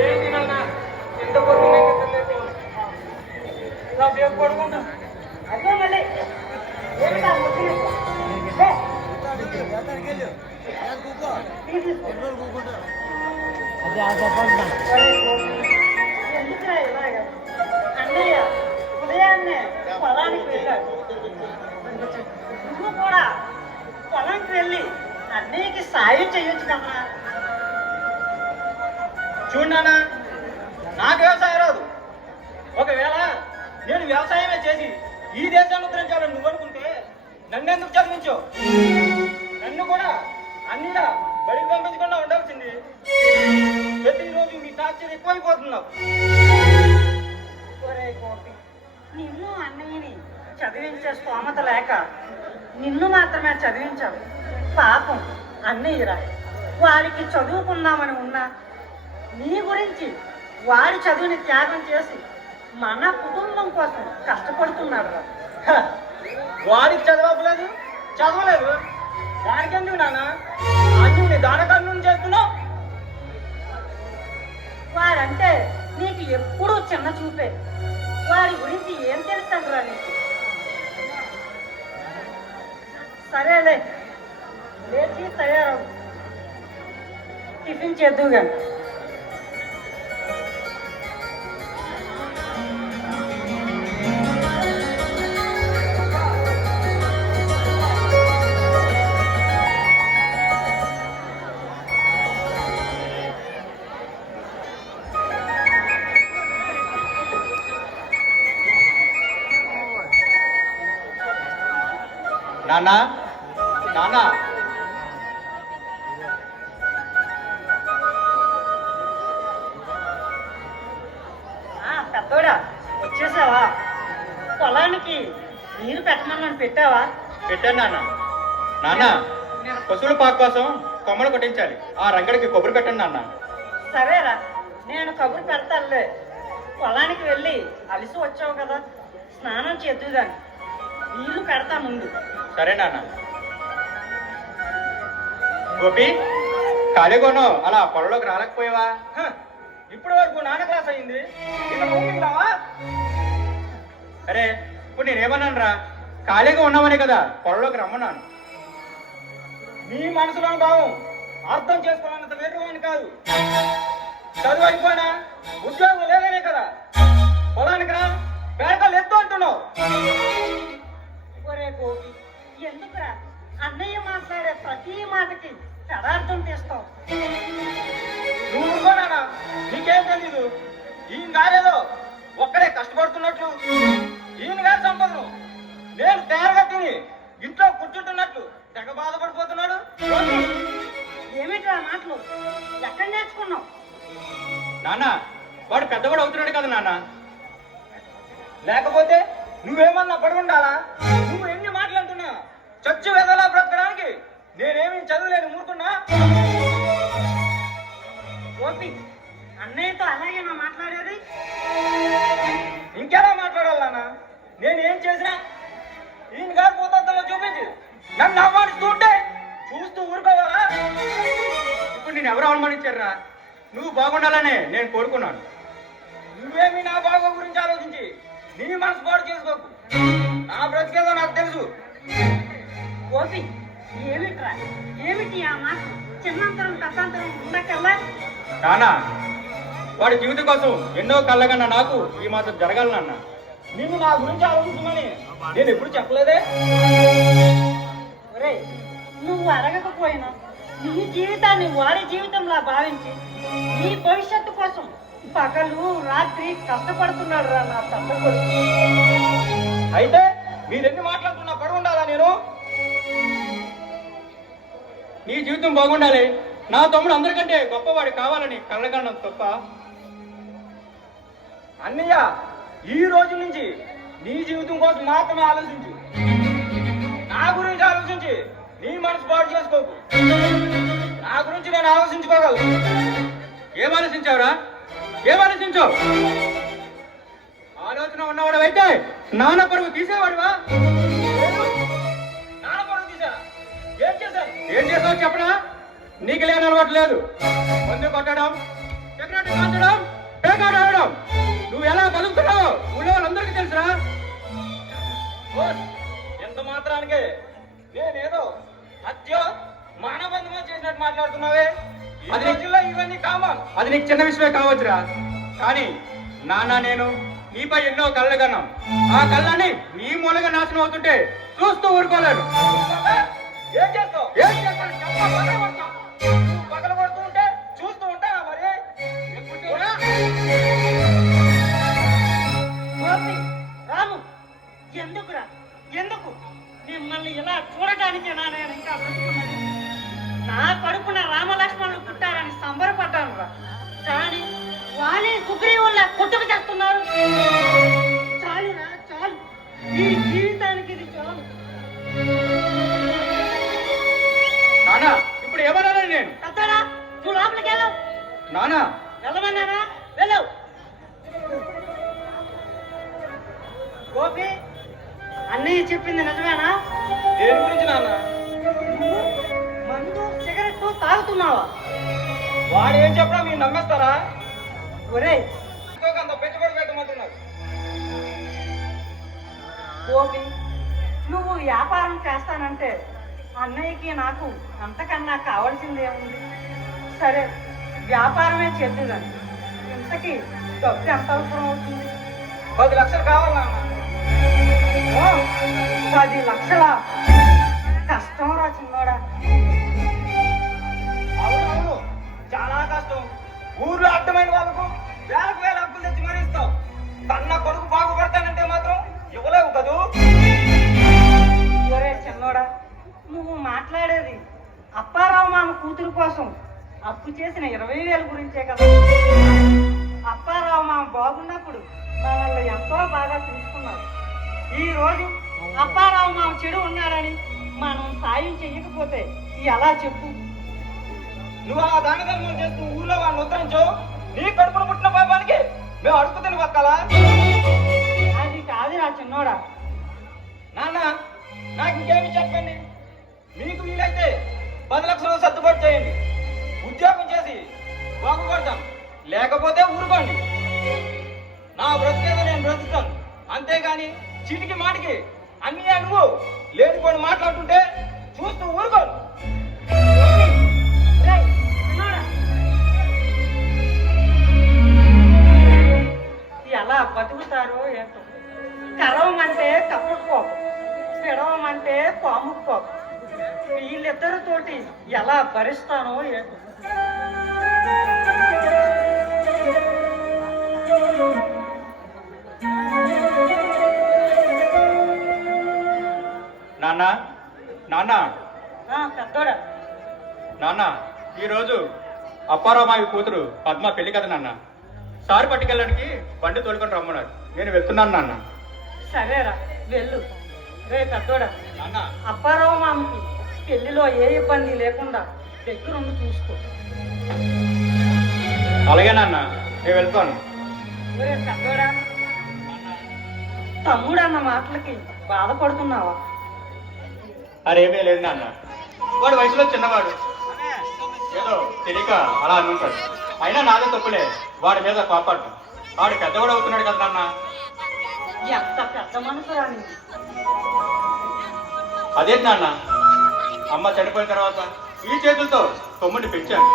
ఏంటి నాన్న ఎంత పొద్దున్నే కాసేపు పడుకుంటా. అదో మళ్ళీ ఏమిటా ముద్దు? ఎందుకురా ఇలాగా? అన్నయ్య ఉదయాన్నే పొలానికి వెళ్ళాడు. నువ్వు కూడా పొలానికి వెళ్ళి అన్నయ్యకి సాయం చేయొచ్చు కమ్మా. చూడు నాన్న, నాకు వ్యవసాయం రాదు. ఒకవేళ నేను వ్యవసాయమే చేసి ఈ దేశాన్ని ఉద్ధరించాలని నువ్వు అనుకుంటే నన్నెందుకు చదివించు? నన్ను కూడా అన్నిలా బడికి పంపించకుండా ఉండాల్సింది. ప్రతిరోజు నీ టార్చర్ ఎక్కువైపోతున్నావు. ఒరేయ్ గోపి, నిన్ను అన్నయ్యని చదివించే స్తోమత లేక నిన్ను మాత్రమే చదివించాలి. పాపం అన్నయ్యరా, వారికి చదువుకుందామని ఉన్నా నీ గురించి వారి చదువుని త్యాగం చేసి మన కుటుంబం కోసం కష్టపడుతున్నాడు రా. హ, వాడికి చదవలేదు, చదవలేదు. దానికెందుకు నాన్న అన్ని దానకన్ను చేస్తున్నావు? వారంటే నీకు ఎప్పుడూ చిన్న చూపే. వారి గురించి ఏం తెలుస్తానురా నీకు? సరేలే, లేచి తయారవు, టిఫిన్ చేద్దువు కానీ. నాన్న నాన్న పెద్దోడా వచ్చేసావా? పొలానికి నీరు పెట్టమని పెట్టావా? పెట్టాను నాన్న. నాన్న పశువుల పాక కోసం కొమ్మలు కొట్టించాలి. ఆ రంగడికి కొబ్బరి పెట్టండి నాన్న. సరేరా, నేను కబురు పెడతానులే. పొలానికి వెళ్ళి అలిసి వచ్చావు కదా, స్నానం చేద్దుగాని. నీళ్లు పెడతా ముందు. సరే నాన్న. గోపి, ఖాళీగానో అలా పొలంలోకి రాలేకపోయావా? హ, ఇప్పటి వరకు నాన్న క్లాస్ అయింది, ఇంకా పంపిస్తావా? అరే ఇప్పుడు నేనేమన్నాను రా? ఖాళీగా ఉన్నామనే కదా పొలంలోకి రమ్మన్నాను. నీ మనసులో భావం అర్థం చేసుకోవాలంత వేగవాణి కాదు. చదువు అయిపోయినా ఉద్యోగం లేదనే కదా పొలానికి రా, పేడకలు ఎత్తు అంటున్నావు. ఒరే గోపి, ఎందుకురా అన్నయ్య మాట్లాడే ప్రతి మాటకి పదార్థం తీస్తావు? నువ్వు ఊరుకోనా? నీకేం తెలీదు. ఈయన గారేదో ఒక్కడే కష్టపడుతున్నట్లు, ఈయన గారి సంపదను నేను తయారుగా తిని ఇంట్లో కూర్చుంటున్నట్లు తెగ బాధపడిపోతున్నాడు. ఏమిట్రా మాటలు? ఎక్కడ నేర్చుకున్నావు? నాన్న వాడు పెద్దవాడు అవుతున్నాడు కదా నాన్న. లేకపోతే నువ్వేమన్నా పడి ఉండాలా? నువ్వు ఎన్ని మాటలు అంటున్నా చచ్చు వెదలా బ్రతకడానికి నేనేమి చదువులేని మూర్ఖున్నా? గోపి, అన్నయ్యతో అలాగేనా మాట్లాడేది? ఇంకెలా మాట్లాడాలన్నా? నేనేం చేసినా ఈయన గారు పోతాలో చూపించి నన్ను అవమానిస్తూ ఉంటే చూస్తూ ఊరుకోవాలా? ఇప్పుడు నేను ఎవరు అవమానించారా? నువ్వు బాగుండాలనే నేను కోరుకున్నాను. నువ్వేమి నా బాగో గురించి ఆలోచించి నీ మనసు పాడు చేసుకోకు. నా బ్రతికేదో నాకు తెలుసు. గోపి, ఏమిట్రా? ఏమిటి ఆ మాట? చిన్నంతరం కథాంతరం ఉండకల్లా? నాన్న వాడి జీవితం కోసం ఎన్నో కళ్ళగన్న నాకు ఈ మాత్రం జరగాలి నాన్న. నిన్ను నా గురించి ఆలోచించమని నేను ఎప్పుడు చెప్పలేదే. ఒరే, నువ్వు అడగకపోయినా నీ జీవితాన్ని వారి జీవితంలా భావించి నీ భవిష్యత్తు కోసం పగలు రాత్రి కష్టపడుతున్నాడు రా నా తమ్మ కొడుకు. అయితే మీరెన్ని మాట్లాడుతున్నా పడి ఉండాలా నేను? నీ జీవితం బాగుండాలి, నా తమ్ముడు అందరికంటే గొప్పవాడు కావాలని కళ్ళగన్నం తప్ప. అన్నయ్య, ఈ రోజు నుంచి నీ జీవితం కోసం మాత్రమే ఆలోచించు. నా గురించి ఆలోచించి నీ మనసు పాడు చేసుకోకు. నా గురించి నేను ఆలోచించుకోగలను. ఏం ఆలోచించావురా? ఏం ఆలోచించావు? ఆలోచన ఉన్నవాడు అయితే నాన్న పరువు తీసేవాడువా? నాన్న పరువు తీశానా? ఏం చేశాను? ఏం చేసావు చెప్పనా? నీకు లేని అలవాటు లేదు. మందు కొట్టడం, సిగరెట్ కాల్చడం, పేకాట ఆడడం. నువ్వు ఎలా బతుకుతున్నావు ఊళ్ళో వాళ్ళందరికీ తెలుసురా. ఎంత మాత్రానికే నేనేదో హత్య మానబంధమో చేసినట్టు మాట్లాడుతున్నావే. అది ఈ రోజుల్లో ఇవన్నీ కామన్. అది నీకు చిన్న విషయమే కావచ్చురా, కానీ నాన్న నేను నీపై ఎన్నో కళ్ళ కన్నాం. ఆ కళ్ళని నీ మూలంగా నాశనం అవుతుంటే చూస్తూ ఊరుకోలేను. ఏం చేస్తావు? ఏం చేస్తాను? నువ్వు పగల కొడుతూ ఉంటే చూస్తూ ఉంటావా మరి? గోపి, రాము, ఎందుకురా? ఎందుకు మిమ్మల్ని ఇలా చూడటానికేనా నేను ఇంకా బ్రతుకున్నాను? నా కడుపున రామలక్ష్మణులు పుట్టారని సంబరపడ్డాను రా, కానీ వాళ్ళే సుగ్రీవుల్లా కొట్టుకు చేస్తున్నారు. చాలురా, చాలు. ఈ జీవితానికి ఇది చాలు. నాన్న ఇప్పుడు ఏమన్నా నేను? పెద్దడా, నువ్వు లోపలికి వెళ్ళవు. నాన్న వెళ్ళమన్నానా? వెళ్ళవు. గోపి, అన్నయ్య చెప్పింది నిజమేనా? దేని గురించి నాన్న? నువ్వు మందు సిగరెట్ తాగుతున్నావా? వాడు ఏం చెప్పడా మీరు నమ్మేస్తారా? ఒరేయ్ అంత పెట్టుబడి పెట్టమంటున్నారు. గోపి, నువ్వు వ్యాపారం చేస్తానంటే అన్నయ్యకి నాకు అంతకన్నా కావాల్సింది ఏముంది? సరే, వ్యాపారమే చేద్దుగాని ఇంతకీ డబ్బు ఎంత అవసరం అవుతుంది? 10 లక్షలు కావాలి నాన్న. ఓ, 10 లక్షల కష్టం రా చిన్నోడా. అవునవును, చాలా కష్టం. ఊర్లో అడ్డమైన వాళ్ళకు వేలకు వేల అప్పులు తెచ్చి మరీ ఇస్తావు. కన్న కొడుకు బాగుపడతానంటే మాత్రం ఇవ్వలేవు కదూ. ఒరే చిన్నోడా, నువ్వు మాట్లాడేది అప్పారావు మామ కూతురు కోసం అప్పు చేసిన 20,000 గురించే కదా. అప్పారావు మామ బాగున్నప్పుడు మనల్ని ఎంతో బాగా చూసుకున్నారు. ఈ రోజు అప్పారావు మామ చెడు ఉన్నాడని మనం సాయం చెయ్యకపోతే ఎలా చెప్పు? నువ్వు ఆ దానధర్మం చేస్తూ ఊర్లో వాళ్ళని ఉద్ధరించావు. నీ కడుపును పుట్టిన పాపానికి మేము అడుగు తిని బతకాలా? అది కాదురా చిన్నోడా. నాన్న, నాకు ఇంకేమి చెప్పండి. మీకు వీలైతే 10 లక్షలు సర్దుబాటు చేయండి. ఉద్యోగం చేసి బాగుపడతాం, లేకపోతే ఊరుకోండి. నా బ్రతికేదో నేను బ్రతుకుతాను, అంతేగాని చీటికి మాటికి అన్ని నువ్వు లేనిపోని మాట్లాడుతుంటే చూస్తూ ఊరుకోను. రేయ్, చిన్నోడా, ఎలా బతుకుతారో ఏంటో. కరవమంటే కప్పుకోకు, పిడవమంటే పాముకోకు. వీళ్ళిద్దరితోటి ఎలా భరిస్తానో ఏంటో. నాన్న నాన్న పెద్దోడా, నాన్న ఈరోజు అప్పారామాయి కూతురు పద్మ పెళ్లి కదా నాన్న. సారి పట్టుకెళ్ళడానికి బండి తోలుకొని రమ్మన్నారు. నేను వెళ్తున్నాను నాన్న. సరేరా, వెళ్ళు. రే పెద్దోడా, నాన్న అప్పారావు మామకి పెళ్లిలో ఏ ఇబ్బంది లేకుండా దగ్గరుండి చూసుకో. అలాగే నాన్న, నేను వెళ్తాను. రే పెద్దోడా, తమ్ముడు అన్న మాటలకి బాధపడుతున్నావా? అరేమీ లేదు నాన్న, వాడు వయసులో చిన్నవాడు, ఏదో తెలియక అలా అనుకుంటాడు. అయినా నాదే తప్పులే వాడి మీద కోపాడు. వాడు పెద్దవాడు అవుతున్నాడు కదా నాన్న. ఎంత పెద్ద మనసు రాని. అదేంటి నాన్న, అమ్మ చనిపోయిన తర్వాత ఈ చేతులతో తమ్ముడిని పెంచాను.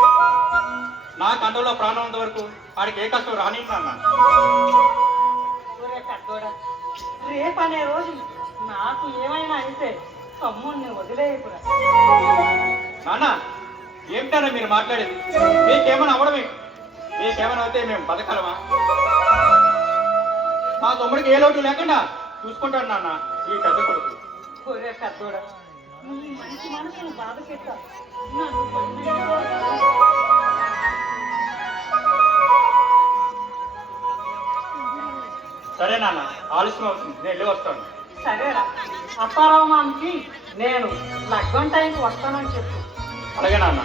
నా కండలో ప్రాణం ఉన్నంత వరకు వాడికి ఏ కష్టం రాని నాన్న. ఒరే పెద్దోడా, రేపనే రోజు నాకు ఏమైనా అయితే తమ్ముడిని వదిలేయకురా. నాన్న ఏమిటారా మీరు మాట్లాడేది? మీకేమైనా అవడమే, మీకేమైనా అయితే మేము బతకలమా? మా తమ్ముడికి ఏ లోటు లేకుండా చూసుకుంటాడు నాన్న ఈ పెద్ద కొడుకు. ఒరే పెద్దోడా, నువ్వు మంచి మనసును బాధ పెట్టా. సరే నాన్న, ఆలస్యం అవుతుంది, నేను వెళ్ళి వస్తాను. సరేరా, అప్పారావు మామకి నేను లగ్గం టైంకి వస్తానని చెప్పు. అలాగే నాన్న.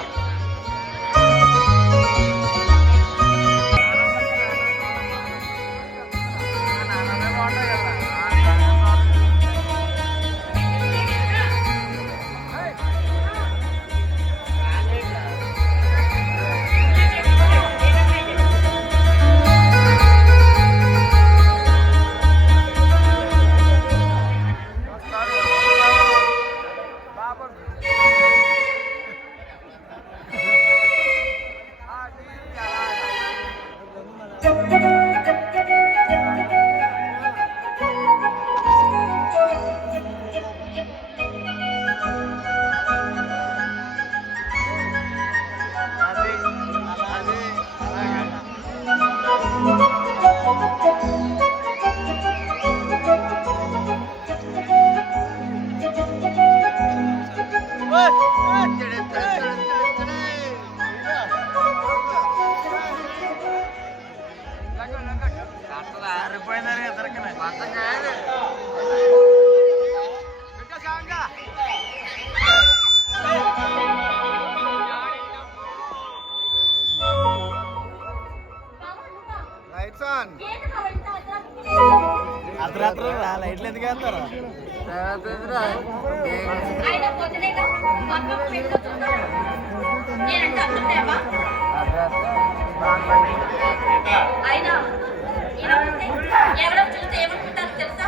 ఏంటి బావ ఇంత అర్ధరాత్రి? ఆయన పొద్దునేగా పక్కకు పెట్టుకుంటున్నాడు. నేనంటే అర్థమేవా? ఆయన ఇలా ఉంటే ఎవరో చూస్తే ఏమనుకుంటారు తెలుసా?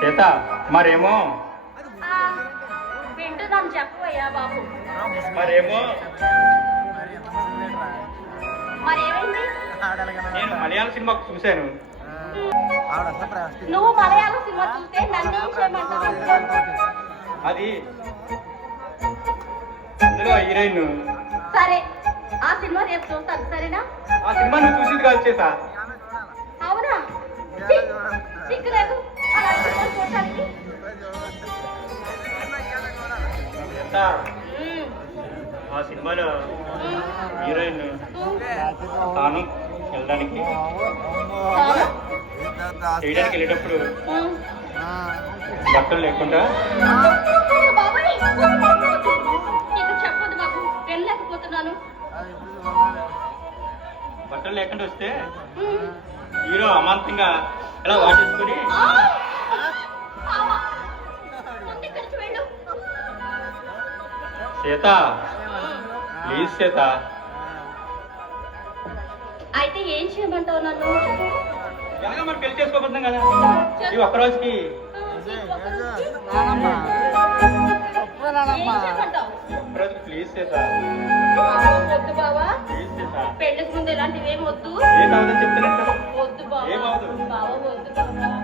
సీత మరేమో వింటున్నాను, చెప్పవయ్యా బాబు. మరేమో మరేమైంది? నేను మలయాళ సినిమా చూశాను. నువ్వు మలయాళం సినిమా చూస్తే నన్ను ఏం చేయమంటావు? అది అందులో హీరోయిన్. సరే, ఆ సినిమా రేపు చూస్తాను, సరేనా? ఆ సినిమా నువ్వు చూసింది కాదు సీత. అవునా? సిగ్గులేదు అలా సినిమా చూడటానికి. సీత, ఆ సినిమాలో హీరోయిన్ తాను వెళ్ళడానికి చేయడానికి వెళ్ళేటప్పుడు బట్టలు లేకుండా బాబాయ్, నీకు చెప్పదు బాబు, వెళ్ళలేకపోతున్నాను. బట్టలు లేకుండా వస్తే హీరో అమాంతంగా ఇలా వాటేసుకుని సీత ప్లీజ్ సీత. అయితే ఏం చేయమంటావు నన్ను? ఎలాగ మరి పెళ్లి చేసుకోబోతున్నాం కదా ఈ ఒక్కరోజుకి. ఒక్కరోజుకి ప్లీజ్ సీత. వద్దు బావా, ప్లీజ్ సీత. పెళ్లికి ముందు ఇలాంటివి ఏం వద్దు. ఏమవుతుందని చెప్తున్నాను కదా. వద్దు బావా, ఏమవుతుంది? బావా వద్దు బావా.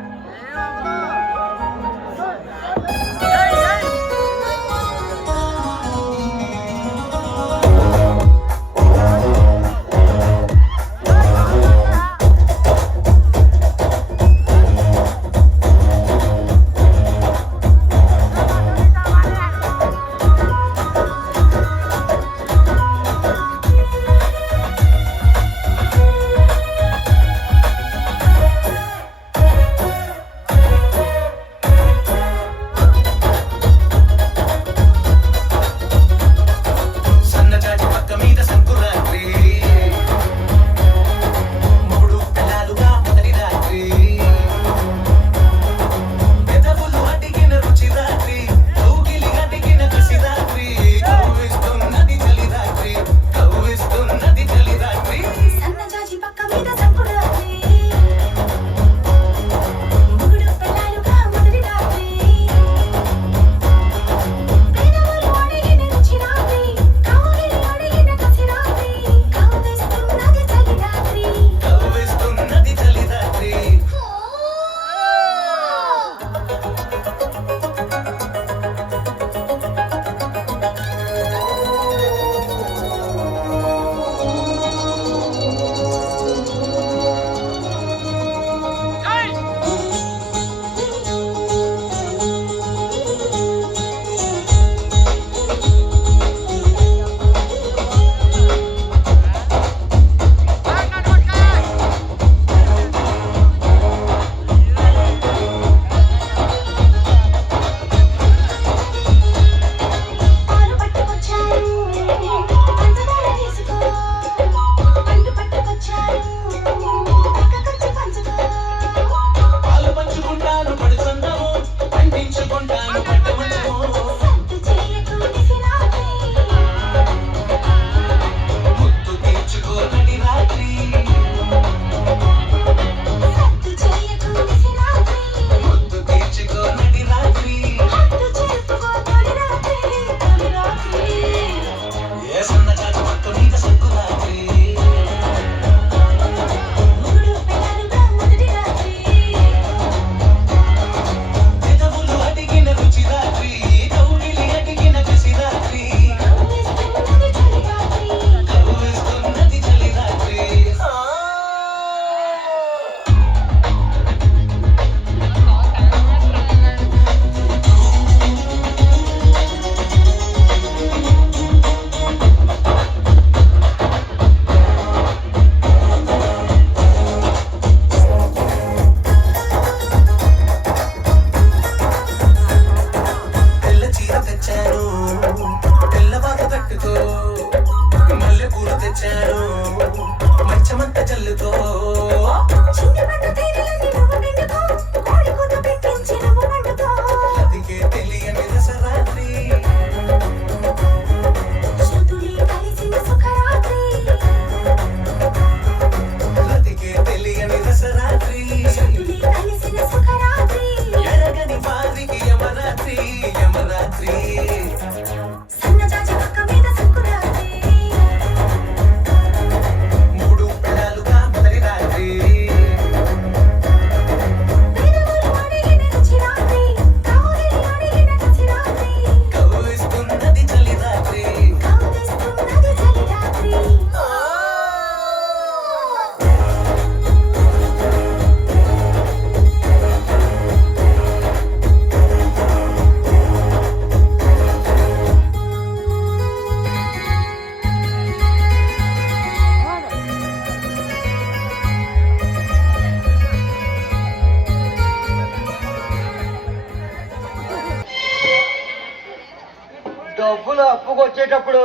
డబ్బులు అప్పుకు వచ్చేటప్పుడు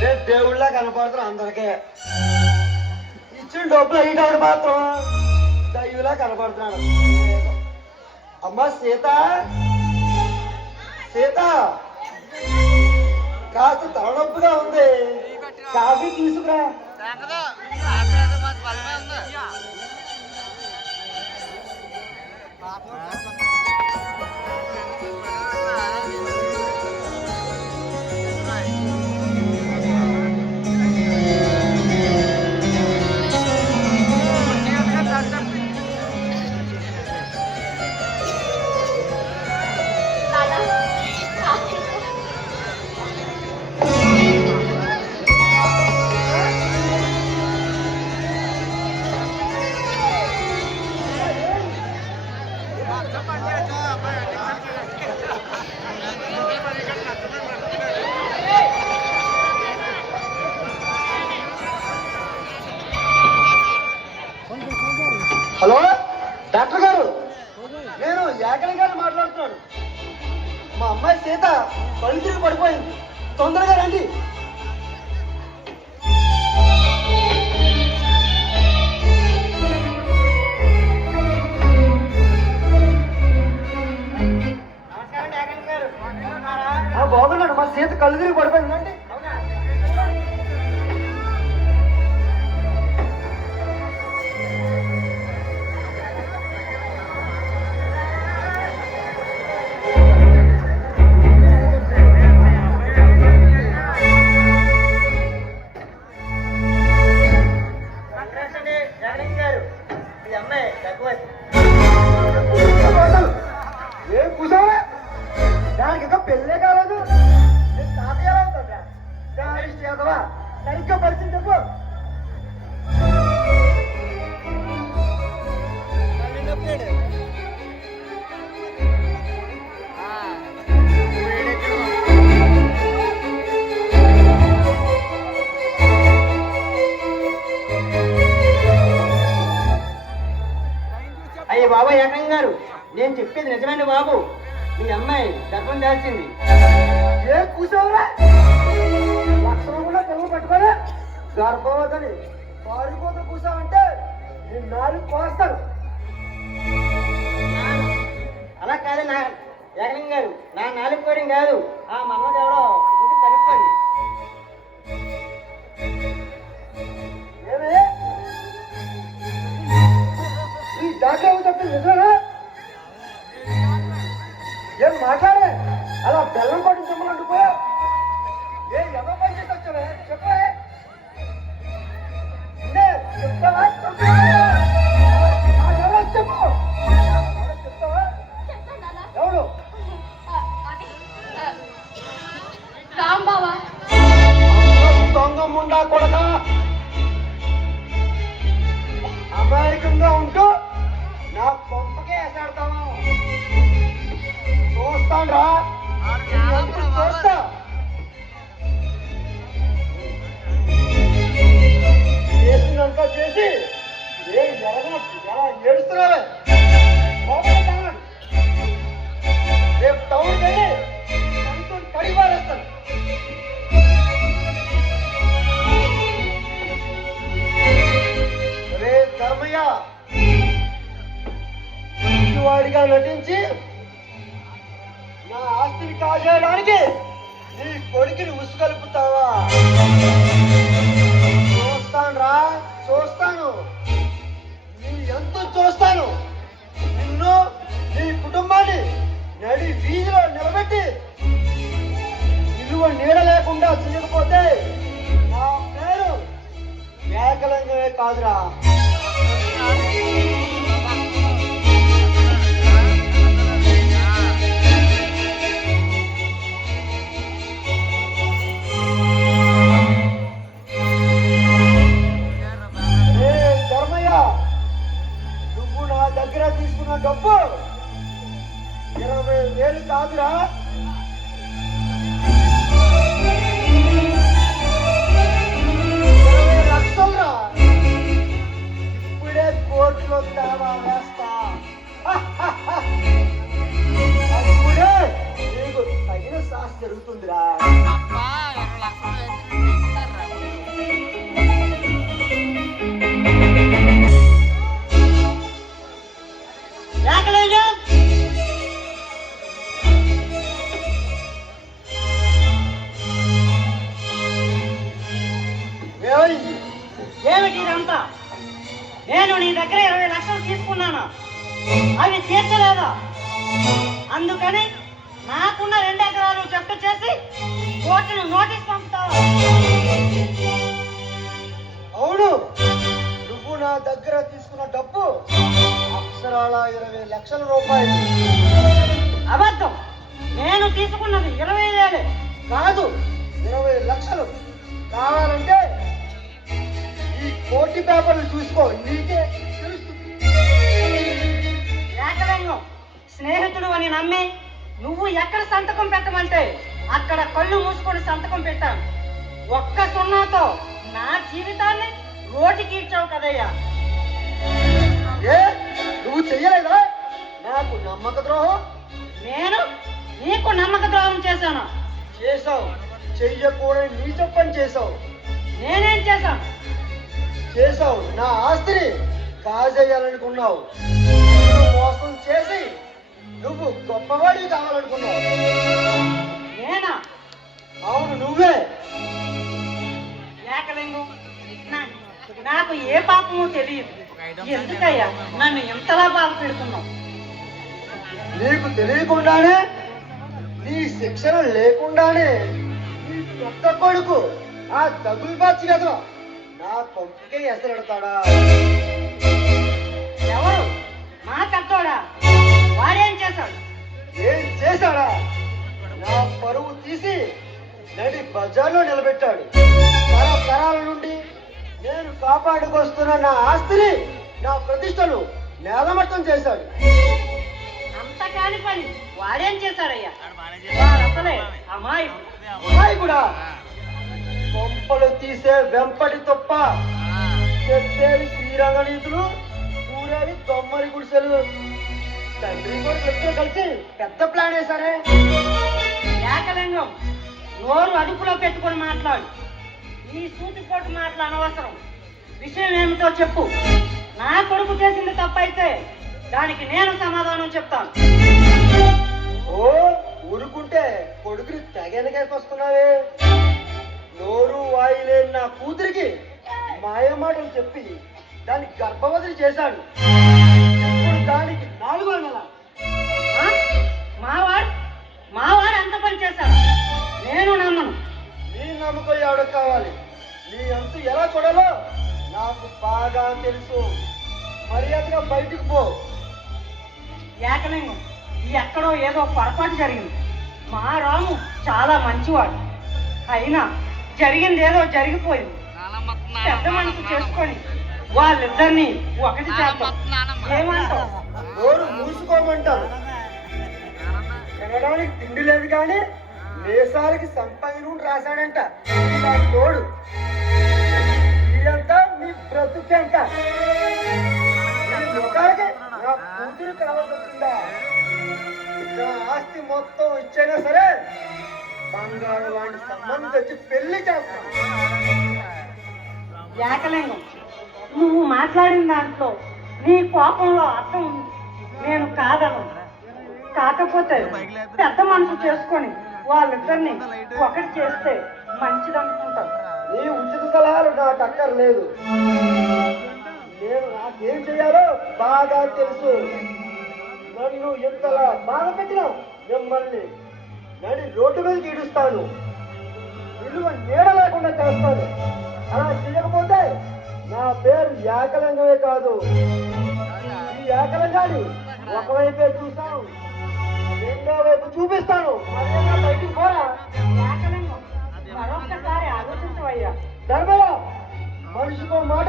నేను దేవుళ్ళ కనపడుతున్నా అందరికీ. ఇచ్చిన డబ్బులు అయ్యేటప్పుడు మాత్రం దయ్యులా కనపడుతున్నాను. అమ్మా సీత, సీత కాస్త తలనొప్పిగా ఉంది, కాఫీ తీసుకురా. హలో డాక్టర్ గారు, నేను ఏకలి గారు మాట్లాడుతున్నాను. మా అమ్మాయి సీత కళ్ళు తిరిగి పడిపోయింది, తొందరగా రండి. బాగున్నాడు, మా సీత కళ్ళు తిరిగి పడిపోయింది రండి. ఏం కూర్చోవా, దానికి ఇంకా పెళ్ళే కాలేదు. నేను తాతయ్య అవుతుందా చేదవా, సరిగ్గా పరిస్థితి చెప్పు. అయ్యే బాబా ఏకం గారు, నేను చెప్పేది నిజమండి బాబు. మీ అమ్మాయి గర్భం దాల్చింది. ఏం కూర్చోవరా, లక్షణం కూడా తెలుగు పట్టుకోరా. గర్భవతిని పారిపోతూ కూర్చోవంటే నేను నాలుగు కోస్తాను. అలా కాదు నా ఏకం గారు, నా నాలుగు కోడి కాదు, ఆ మన్నోడు ఎవడో ఇంటి కనుక్కోండి. ఏమే ఈ డాక్టర్ చెప్పింది నిజమేనా? ఏం మాట్లాడే అలా బెల్లం పట్టి చెమ్మలంటుకో. ఏ ఎవరు పని చేసి వచ్చావే చెప్పే, చెప్తావా చెప్పు, చెప్తావా? ఎవడు రాంబావా దొంగముండా కొడక, అమాయకంగా ఉంటూ నా పంపకే వేసాడతావా? చూస్తాను రా, చూస్తా. చేసినంత చేసి ఏ ఎరగనట్టు ఎలా ఏడుస్తున్నావే? రేపు టౌన్ వెళ్ళి కడి పారేస్తాను. రే ధర్మయ్య, వాడిగా నటించి నా ఆస్తిని కాజేయడానికి నీ కొడుకుని ఉసుకలుపుతావా? చూస్తాను రా, చూస్తాను, నీ ఎంత చూస్తాను. నిన్ను నీ కుటుంబాన్ని నడి వీధిలో నిలబెట్టి విలువ నీడ లేకుండా చేయకపోతే నా పేరు ఏకలింగమే కాదురా. నువ్వు నా దగ్గర తీసుకున్న డబ్బు 20,000 కాదురా, 20 లక్షలురా. ఇప్పుడే కోర్టులో దావా వేస్తా. అప్పుడే నీకు తగిన శాస్తి జరుగుతుందిరా. దగ్గర 20 లక్షలు తీసుకున్నాను, అవి తీర్చలేదా? అందుకని నాకున్న 2 ఎకరాలు జప్తు చేసి కోర్టును నోటీస్ పంపుతావా? అవును, నువ్వు నా దగ్గర తీసుకున్న డబ్బు అక్షరాల 20 లక్షల రూపాయలు. అబద్ధం. నేను తీసుకున్నది 20,000 కాదు, 20 లక్షలు. కావాలంటే ఈ కోటి పేపర్లు చూసుకో, నీకే తెలుస్తుంది. ఏకలింగం, స్నేహితుడు అని నమ్మి నువ్వు ఎక్కడ సంతకం పెట్టమంటే అక్కడ కళ్ళు మూసుకొని సంతకం పెట్టాను. ఒక్క సున్నాతో నా జీవితాన్ని రోటికి ఇచ్చావు కదయ్యా. ఏ, నువ్వు చెయ్యలేదా నాకు నమ్మక ద్రోహం? నేను నీకు నమ్మక ద్రోహం చేశాను. చేసావు. చెయ్యకూడని నీచ పని చేసావు. నేనేం చేశాను? చేసావు. నా ఆస్తిని కాజేయాలనుకున్నావు. నిన్ను మోసం చేసి నువ్వు గొప్పవాడివి కావాలనుకున్నావు. నేనా? అవును, నువ్వే. ఏకలింగం, నాకు ఏ పాపమో తెలియదు. ఎందుకయ్యా నన్ను ఎంతలా బాధ పెడుతున్నావు? నీకు తెలియకుండానే, నీ శిక్షణ లేకుండానే నీ పెద్ద కొడుకు ఆ తగులు బాచి కదా నా పంపికే ఎసరెడతాడా? ఎవరు? మా పెద్దోడా? వాడేం చేశాడు? ఏం చేశాడా? నా పరువు తీసి నడి బజార్లో నిలబెట్టాడు. తరాల నుండి నేను కాపాడుకొస్తున్న నా ఆస్తిని, నా ప్రతిష్టను నేలమట్టం చేశాడు. అంత కాని పని వాడేం చేశాడయ్యా? వాడసలే అమ్మాయి కూడా కొంపలు తీసే వెంపటి తప్ప, చెప్పేవి శ్రీరంగనీతులు, చూడేవి తొమ్మరి గుడిసెలు. తండ్రి కూడా ఇద్దరు కలిసి పెద్ద ప్లాన్ వేశారే. ఏకలింగం, నోరు అదుపులో పెట్టుకొని మాట్లాడు. ఈ సూటిపోటు మాటలు అనవసరం. విషయం ఏమిటో చెప్పు. నా కొడుకు చేసింది తప్పైతే దానికి నేను సమాధానం చెప్తాను. ఓ, ఊరుకుంటే కొడుకుని తెగెనకేకొస్తున్నావే. నోరు వాయిలేని నా కూతురికి మాయమాటలు చెప్పి దాన్ని గర్భవతిని చేశాడు. ఇప్పుడు దానికి 4వ నెల. ఆ? మావాడు అంత పని చేశాడు? నేను నమ్మను. నీ నమ్మకం ఎవడ కావాలి? నీ అంతు ఎలా చూడాలో నాకు బాగా తెలుసు. మర్యాదగా బయటికి పో. ఏకలింగం, ఎక్కడో ఏదో పొరపాటు జరిగింది. మా రాము చాలా మంచివాడు. అయినా జరిగింది ఏదో జరిగిపోయింది. పెద్ద మనసు చేసుకొని వాళ్ళిద్దరిని ఒకటి చేద్దాం. ఏమంటావు? నోరు మూసుకోమంటారు. తినడానికి తిండి లేదు కానీ దేశాలకి సంపంగి రాశాడంట. నా తోడు ఇదంతా నీ బ్రతుకెంత? నీ ముఖాలకి నా కూతురు కావాల్సిందా? నా ఆస్తి మొత్తం ఇచ్చైనా సరే బంగారు వాడిని సంబంధం తెచ్చి పెళ్లి చేస్తాను. ఏకలింగం, నువ్వు మాట్లాడిన దాంట్లో నీ కోపంలో అర్థం ఉంది. నేను కాదను. కాకపోతే పెద్ద మనసు చేసుకొని వాళ్ళిద్దరిని ఒకటి చేస్తే మంచిదనుకుంటాను. నీ ఉచిత సలహాలు నాకు అక్కర్లేదు. నేను నాకేం చేయాలో బాగా తెలుసు. నన్ను ఎంతలా బాధ పెట్టినా మిమ్మల్ని నడి రోడ్డు మీదకి ఈడుస్తాను. విలువ నీడ లేకుండా చేస్తాను. అలా చేయకపోతే నా పేరు ఏకలింగమే కాదు. ఈ ఏకలింగాన్ని ఒకవైపే చూస్తాను, రెండో వైపు చూపిస్తాను. మర్యాదగా బయటికి పోరా. ఏకలింగం, మరొక్కసారి ఆలోచించవయ్యా. ధర్మయ్య, మనిషికో మాట,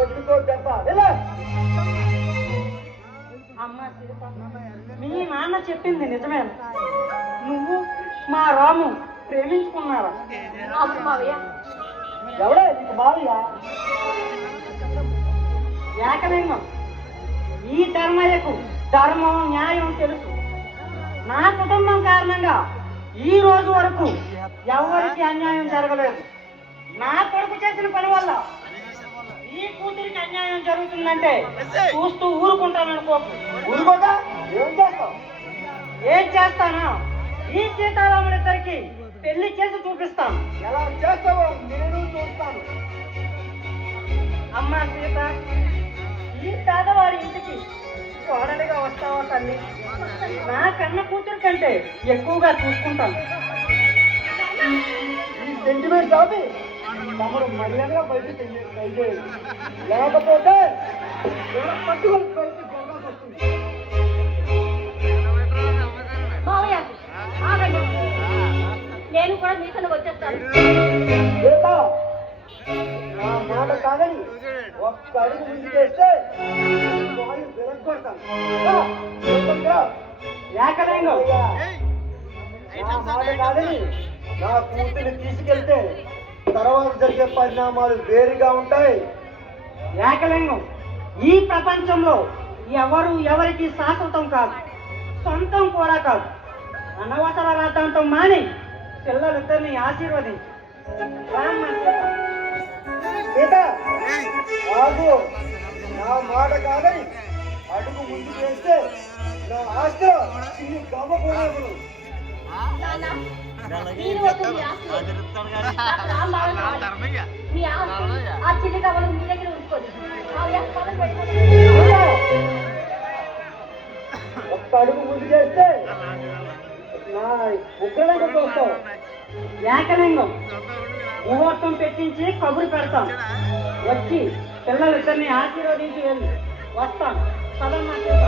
ఒడ్డుకో దెబ్బ. వెళ్ళా. అమ్మ సీత, మీ నాన్న చెప్పింది నిజమేనా? నువ్వు మా రాము ప్రేమించుకున్నారా? అవును మావయ్య. ఎవడే నీకు మావయ్య? ఏకలింగం, ఈ ధర్మయ్యకు ధర్మం న్యాయం తెలుసు. నా కుటుంబం కారణంగా ఈ రోజు వరకు ఎవరికి అన్యాయం జరగలేదు. నా కొడుకు చేసిన పని వల్ల ఈ కూతురికి అన్యాయం జరుగుతుందంటే చూస్తూ ఊరుకుంటాననుకోకు. ఊరుకోగా ఏం చేస్తావు? ఏం చేస్తానా? ఈ సీతారాములిద్దరికి పెళ్లి చేసి చూపిస్తాను. ఎలా చేస్తావో నేను చూస్తాను. అమ్మా సీత, ఈ పేదవాడి ఇంటికి కోడలిగా వస్తావా తల్లి? నా కన్న కూతురు కంటే ఎక్కువగా చూసుకుంటాను. ఈ సెంటిమెంట్ ఆపి తమరు మర్యాదగా బయటికి దయచేయండి, లేకపోతే పట్టుకొని బయటికి పోవాల్సి వస్తుంది. మావయ్య ఆగండి, నేను కూడా మీతో వచ్చేస్తాను. సీత, నా మాట కాదని ఒక్క అడుగు ముందు చేస్తే వాళ్ళు విరగొడతాను. ఏకలింగం, నా మాట కాదని నా కూతురిని తీసుకెళ్తే తర్వాత జరిగే పరిణామాలు వేరుగా ఉంటాయి. ఏకలింగం, ఈ ప్రపంచంలో ఎవరు ఎవరికి శాశ్వతం కాదు, సొంతం కూడా కాదు. అనవసర రాద్ధాంతం మాని పిల్లలిద్దరిని ఆశీర్వదించు. రామ్మ సీత. సీత, ఆగు. నా మాట కాదని అడుగు ముందు వేస్తే నా ఆస్తిలో చిన్ని గమ్మ పోలేదు. నాన్న, మీరు వద్దు మీ ఆస్తి. నాకు రామ్ బాగా కావాలి. మీ ఆస్తి ఆ చిన్న కవలు మీ దగ్గర ఉంచుకోండి. మావయ్య పదం పెట్టుకోండి. ఒక్క అడుగు ముందు చేస్తే నా ఉగ్రలంగా చూస్తావు. ఏకలింగం, ముహూర్తం పెట్టించి కబురు పెడతాం. వచ్చి పిల్లలిద్దరిని ఆశీర్వదించి వెళ్ళి వస్తాం. పదమ్మా సీత.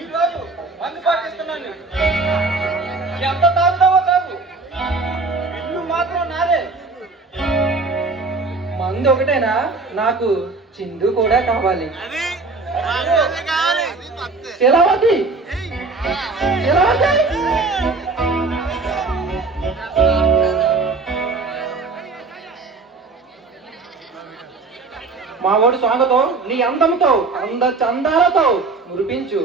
ఈ రోజు మందు పాటిస్తున్నాను. ఎంత తాగుతావో తాగు, ఇల్లు మాత్రం నాదే. మందు ఒకటేనా? నాకు చిందు కూడా కావాలి. శిలవతి, శిలవతి. మా ఓడి స్వాగతో నీ అందముతో చందాలతో మురిపించు.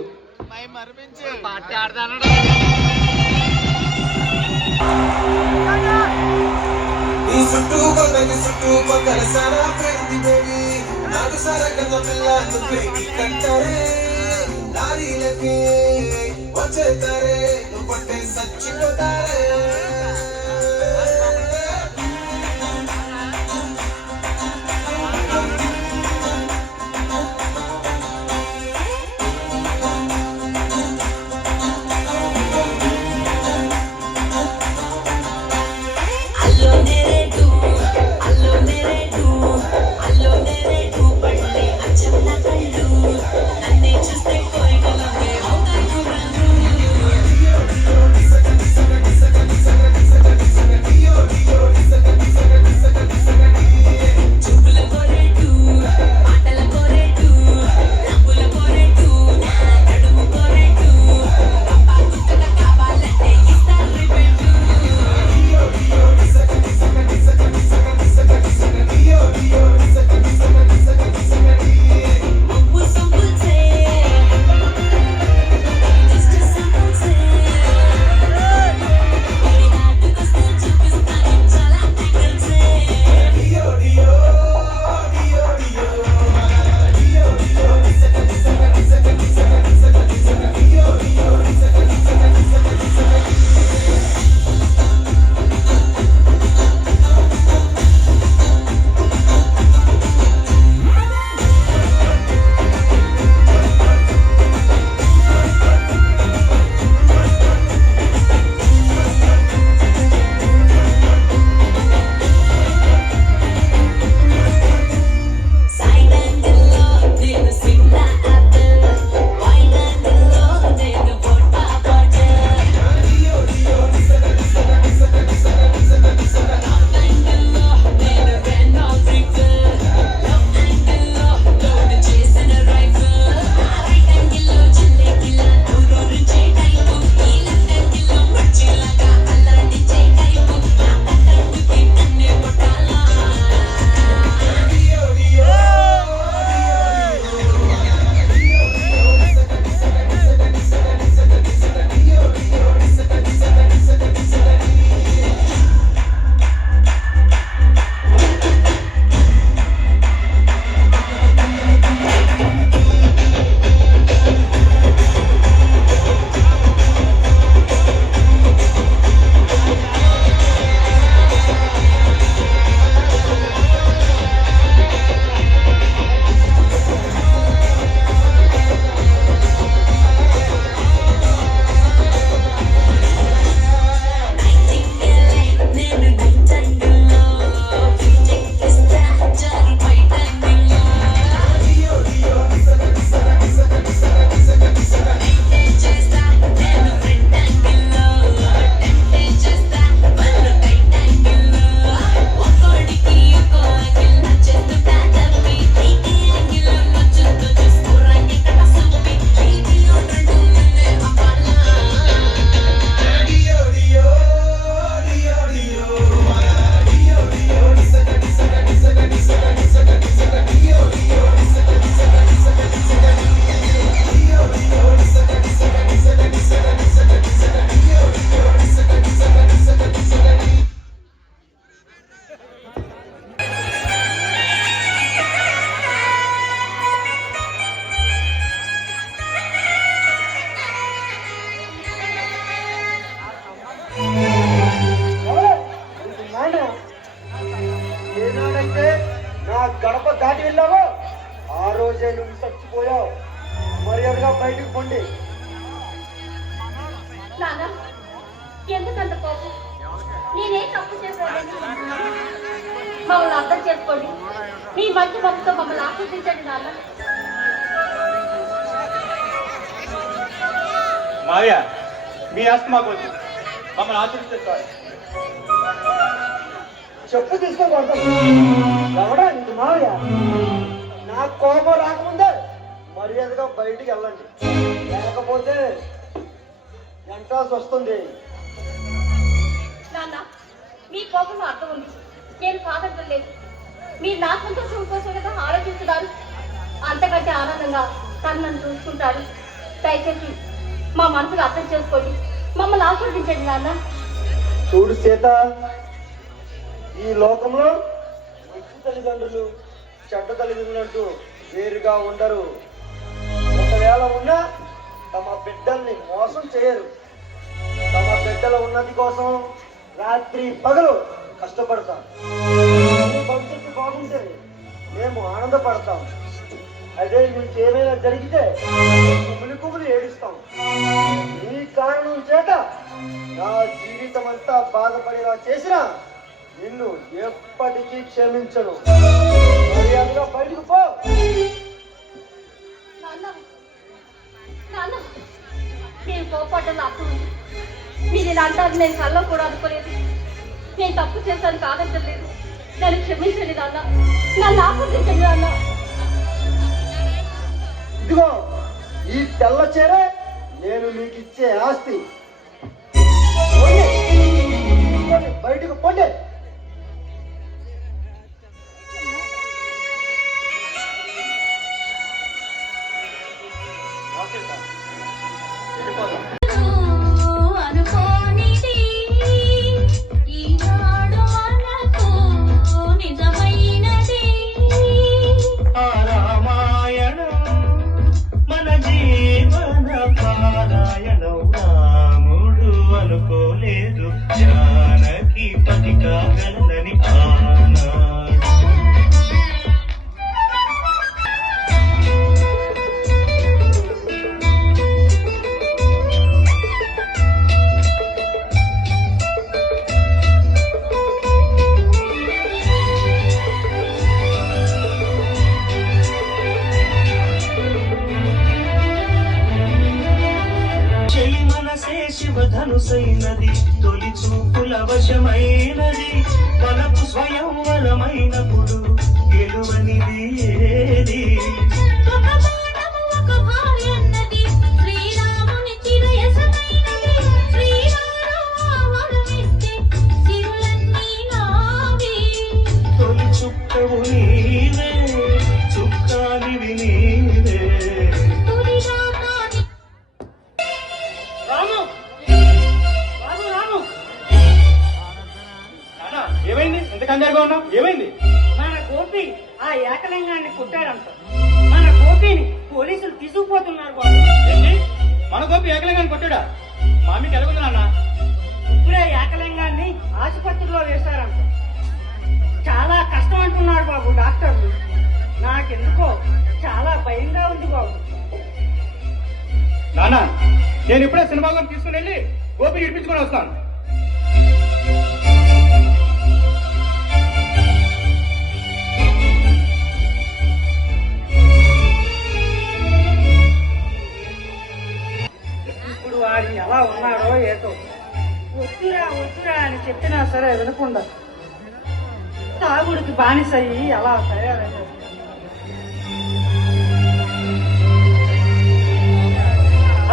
నీ చుట్టూ కొందకి చుట్టూ కొందరు సారా పెయింది బేబీ నాకు సరగత పిల్ల నువ్వేకి కంటారే లారీలకి వచ్చేతారే నువ్వు పట్టే సచ్చిపోతారే. Thank you. దాటి వెళ్ళావో ఆ రోజే నువ్వు చచ్చిపోయావు. మర్యాదగా బయటకు పొండి. నాన్న ఎందుకంత కోపం? నేనేం తప్పు చేశానండి? మమ్మల్ని అర్థం చేసుకోండి. మీ మంచి మనసుతో మమ్మల్ని ఆశీర్వదించండి నాన్న. మావయ్య, మీ ఆస్తి మాకు వద్దు, మమ్మల్ని ఆశీర్వదిస్తే చాలు. చెప్పు తీసుకొని కొడతాం. ఎవడా నీకు మావయ్య? నా కోపం రాకముందే మర్యాదగా బయటికి వెళ్ళండి, లేకపోతే ఎంటాల్సి వస్తుంది. నాన్న మీ కోపంలో అర్థం ఉంది, నేను కాదంటలేదు. మీరు నా సంతోషం కోసం కదా ఆలోచిస్తున్నారు. అంతకంటే ఆనందంగా తను నన్ను చూసుకుంటాడు. దయచేసి మా మనసును అర్థం చేసుకోండి, మమ్మల్ని ఆశీర్వదించండి నాన్న. చూడు సీత, ఈ లోకంలో మంచి తల్లిదండ్రులు చెడ్డ తల్లిదండ్రులు అంటూ వేరుగా ఉండరు. ఒకవేళ ఉన్నా తమ బిడ్డల్ని మోసం చేయరు. తమ బిడ్డల ఉన్నతి కోసం రాత్రి పగలు కష్టపడతాం. మీ భవిష్యత్తు బాగుంటే మేము ఆనందపడతాం. అదే మీకు ఏమైనా జరిగితే కుమిలి ఏడుస్తాం. ఈ కారణం చేత నా జీవితం అంతా బాధపడేలా చేసినా నిన్ను ఎప్పటికీ క్షమించను. మర్యాదగా బయటకు పో. నాన్న నాన్న మీరు కోపడ్డం అర్థం ఉంది. మీరు ఇలా అంటారు నేను కల్లో కూడా అనుకోలేదు. నేను తప్పు చేశాను కాదంటలేదు. నన్ను క్షమించండి నాన్న, నన్ను ఆశీర్వదించండి నాన్న. ఇదిగో ఈ తెల్ల చీర నేను మీకు ఇచ్చే ఆస్తి. బయటకు పోండి. అనుకోనిది ఈనాడు మనకు నిజమైనది. ఆ రామాయణం మన జీవన పారాయణం. రాముడు అనుకోలేదు జానకి పతి కాగలనని ఆనాడు. చెలి మనసే శివధనుసైనది, తొలి చూపుల వశమైనది. మనకు స్వయం వరమైనప్పుడు గెలువనిది ఏది? ఒక బాణము ఒక భార్య అన్నది, శ్రీరాముని చిరయసమైనది. శ్రీరాము వరమిస్తే సిరులన్నీ నావి. తొలి చుక్కవు నీవే, చుక్కానివి నీవే. తొలిగా కాని రాము రాము రాము నాన్న, ఏమైంది? ఎంత కంగారుగా ఉన్నావు? ఏమైంది? మన గోపి ఆ ఏకలింగాన్ని కొట్టాడంట. మన గోపిని పోలీసులు తీసుకుపోతున్నారు బాబు. ఏంటి? మన గోపి ఏకలింగాన్ని కొట్టాడా? మామికి ఎలాగుంది నాన్న? ఇప్పుడే ఏకలింగాన్ని ఆసుపత్రిలో వేశారంట. చాలా కష్టం అంటున్నారు బాబు డాక్టర్లు. నాకెందుకో చాలా భయంగా ఉంది బాబు. నాన్న, నేను ఇప్పుడే సినిమాలో తీసుకుని వెళ్ళి గోపి ఇడిపించుకొని వస్తాను. ఇప్పుడు వాడు ఎలా ఉన్నాడో ఏటో. వద్దురా వద్దురా అని చెప్పినా సరే వినకుండా తాగుడికి బానిసయ్యి ఎలా తయారయ్యాడు.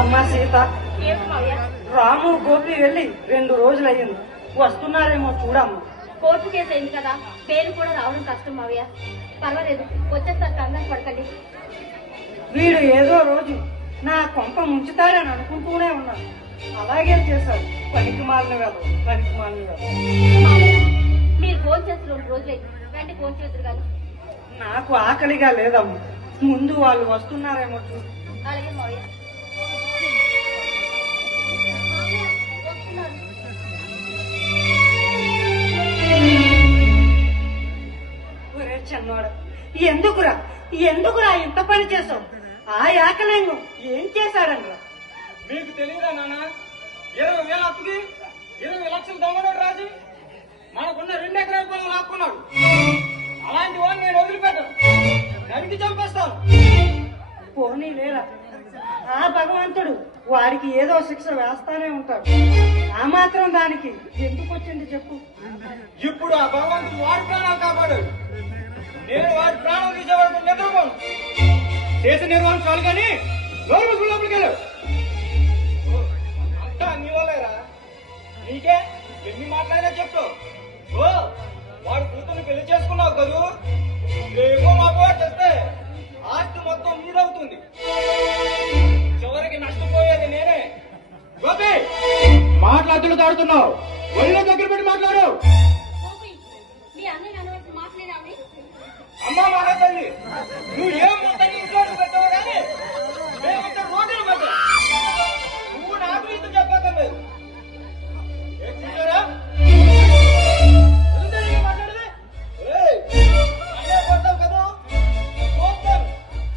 అమ్మా సీత, ఏమిటి మావయ్య? రాము గోపి వెళ్ళి 2 రోజులయ్యింది. వస్తున్నారేమో చూడమ్మా. కోర్టు కేసు అయింది కదా, పేరు కూడా రావడం కష్టం మావయ్య. పర్వాలేదు, వచ్చేస్తారు, కంగారు పడకండి. వీడు ఏదో రోజు నా కొంప ముంచుతాడని అనుకుంటూనే ఉన్నాను. అలాగే చేశాడు. పనికి మాలిన వేళ మావయ్య, మీరు ఫోన్ చేసి 2 రోజులైంది. రండి ఫోన్ చేద్దరు కానీ. నాకు ఆకలిగా లేదమ్మా. ముందు వాళ్ళు వస్తున్నారేమో చూడు. అలాగే మావయ్య. మావయ్య, వస్తున్నారు. ఒరే చిన్న కన్నోడ, ఎందుకురా ఇంత పని చేసావు? ఆ ఏకలింగం ఏం చేశాడనరా? మీకు తెలియదా నాన్న? 20,000 అప్పుకి 20 లక్షలు దొంగనోడు రాజు మనకున్న 2 ఎకరాల పొలం లాక్కున్నాడు. అలాంటి వాడిని నేను వదిలిపెట్టాను, నరికి చంపేస్తాను. పోనీ లేరా, ఆ భగవంతుడు వాడికి ఏదో శిక్ష వేస్తానే ఉంటాడు. ఆ మాత్రం దానికి ఎందుకు వచ్చింది చెప్పు? ఇప్పుడు ఆ భగవంతుడు వాడి ప్రాణాలు కాపాడాడు. నేను వాడి ప్రాణం తీసేవాడు నిద్రపోను. చేసిన నిర్వహణ చాలు కానీ నోరు మూసుకుని లోపలికి వెళ్ళు. అంతా నీ వల్లేరా, నీకే ఎన్ని మాట్లాడినా చెప్పు. ఓ వాడు కూతుర్ని పెళ్లి చేసుకున్నావు కదూ, రేపో మాపో చేస్తే ఆస్తి మొత్తం మీదవుతుంది. చివరికి నష్టపోయేది నేనే. గోపి, మాట్లాడుతూ తాడుతున్నావు, ఒళ్ళో దగ్గర పెట్టి మాట్లాడు. మీ అన్నయ్య అనవలసిన మాట్లాడావి. అమ్మా మహాతల్లి, నువ్వు ఏం మొత్తం ఇంట్లో పెట్టావు కానీ మేమంతా రోజులు పెట్టా. నువ్వు నాకు ఇంత చెప్పక్కర్లేదు. ఏం చూసారా మాట్లాడేది? అన్నే కొడతావు కదా, చూస్తాను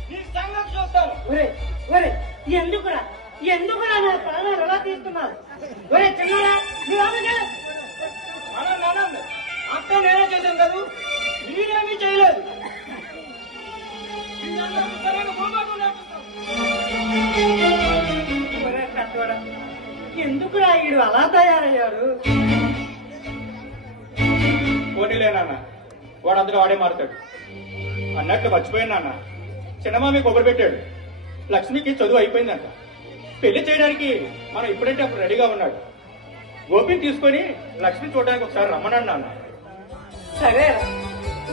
నీ సంగతి చూస్తాను. ఒరే ఎందుకురా నా ప్రాణాలు ఎలా తీస్తున్నారు? ఒరే చిన్నరా, నువ్వు అనండి అంతా నేనే చేశాను కదా, మీరేమీ చేయలేదు. ఎందుకురా ఈడు అలా తయారయ్యాడు? పోనీలే నాన్న, వాడు అందులో వాడే మారుతాడు. అన్నట్లు మర్చిపోయాను నాన్న, చిన్నమామి కొబ్బరి పెట్టాడు. లక్ష్మికి చదువు అయిపోయిందంట. పెళ్లి చేయడానికి మనం ఇప్పుడంటే అప్పుడు రెడీగా ఉన్నాడు. గోపిని తీసుకొని లక్ష్మి చూడడానికి ఒకసారి రమ్మన్నాడు నాన్న. సరేరా,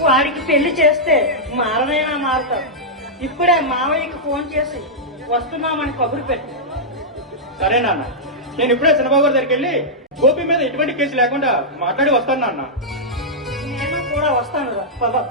వాడికి పెళ్లి చేస్తే మారనైనా మారుతాడు. ఇప్పుడే మావయ్యకి ఫోన్ చేసి వస్తున్నామని కబురు పెట్టు. సరే నాన్న, నేను ఇప్పుడే చిన్నబాబు గారి దగ్గరికి వెళ్ళి గోపి మీద ఎటువంటి కేసు లేకుండా మాట్లాడి వస్తాను నాన్న. నేను కూడా వస్తాను రా, పద.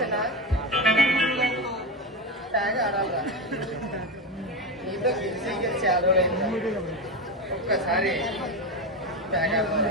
చిన్న ట్యాగ్ ఆడాలరా నీతో గెలిచి చాలా రోజులైంది ఒక్కసారి ట్యాగ్ ఆడాలి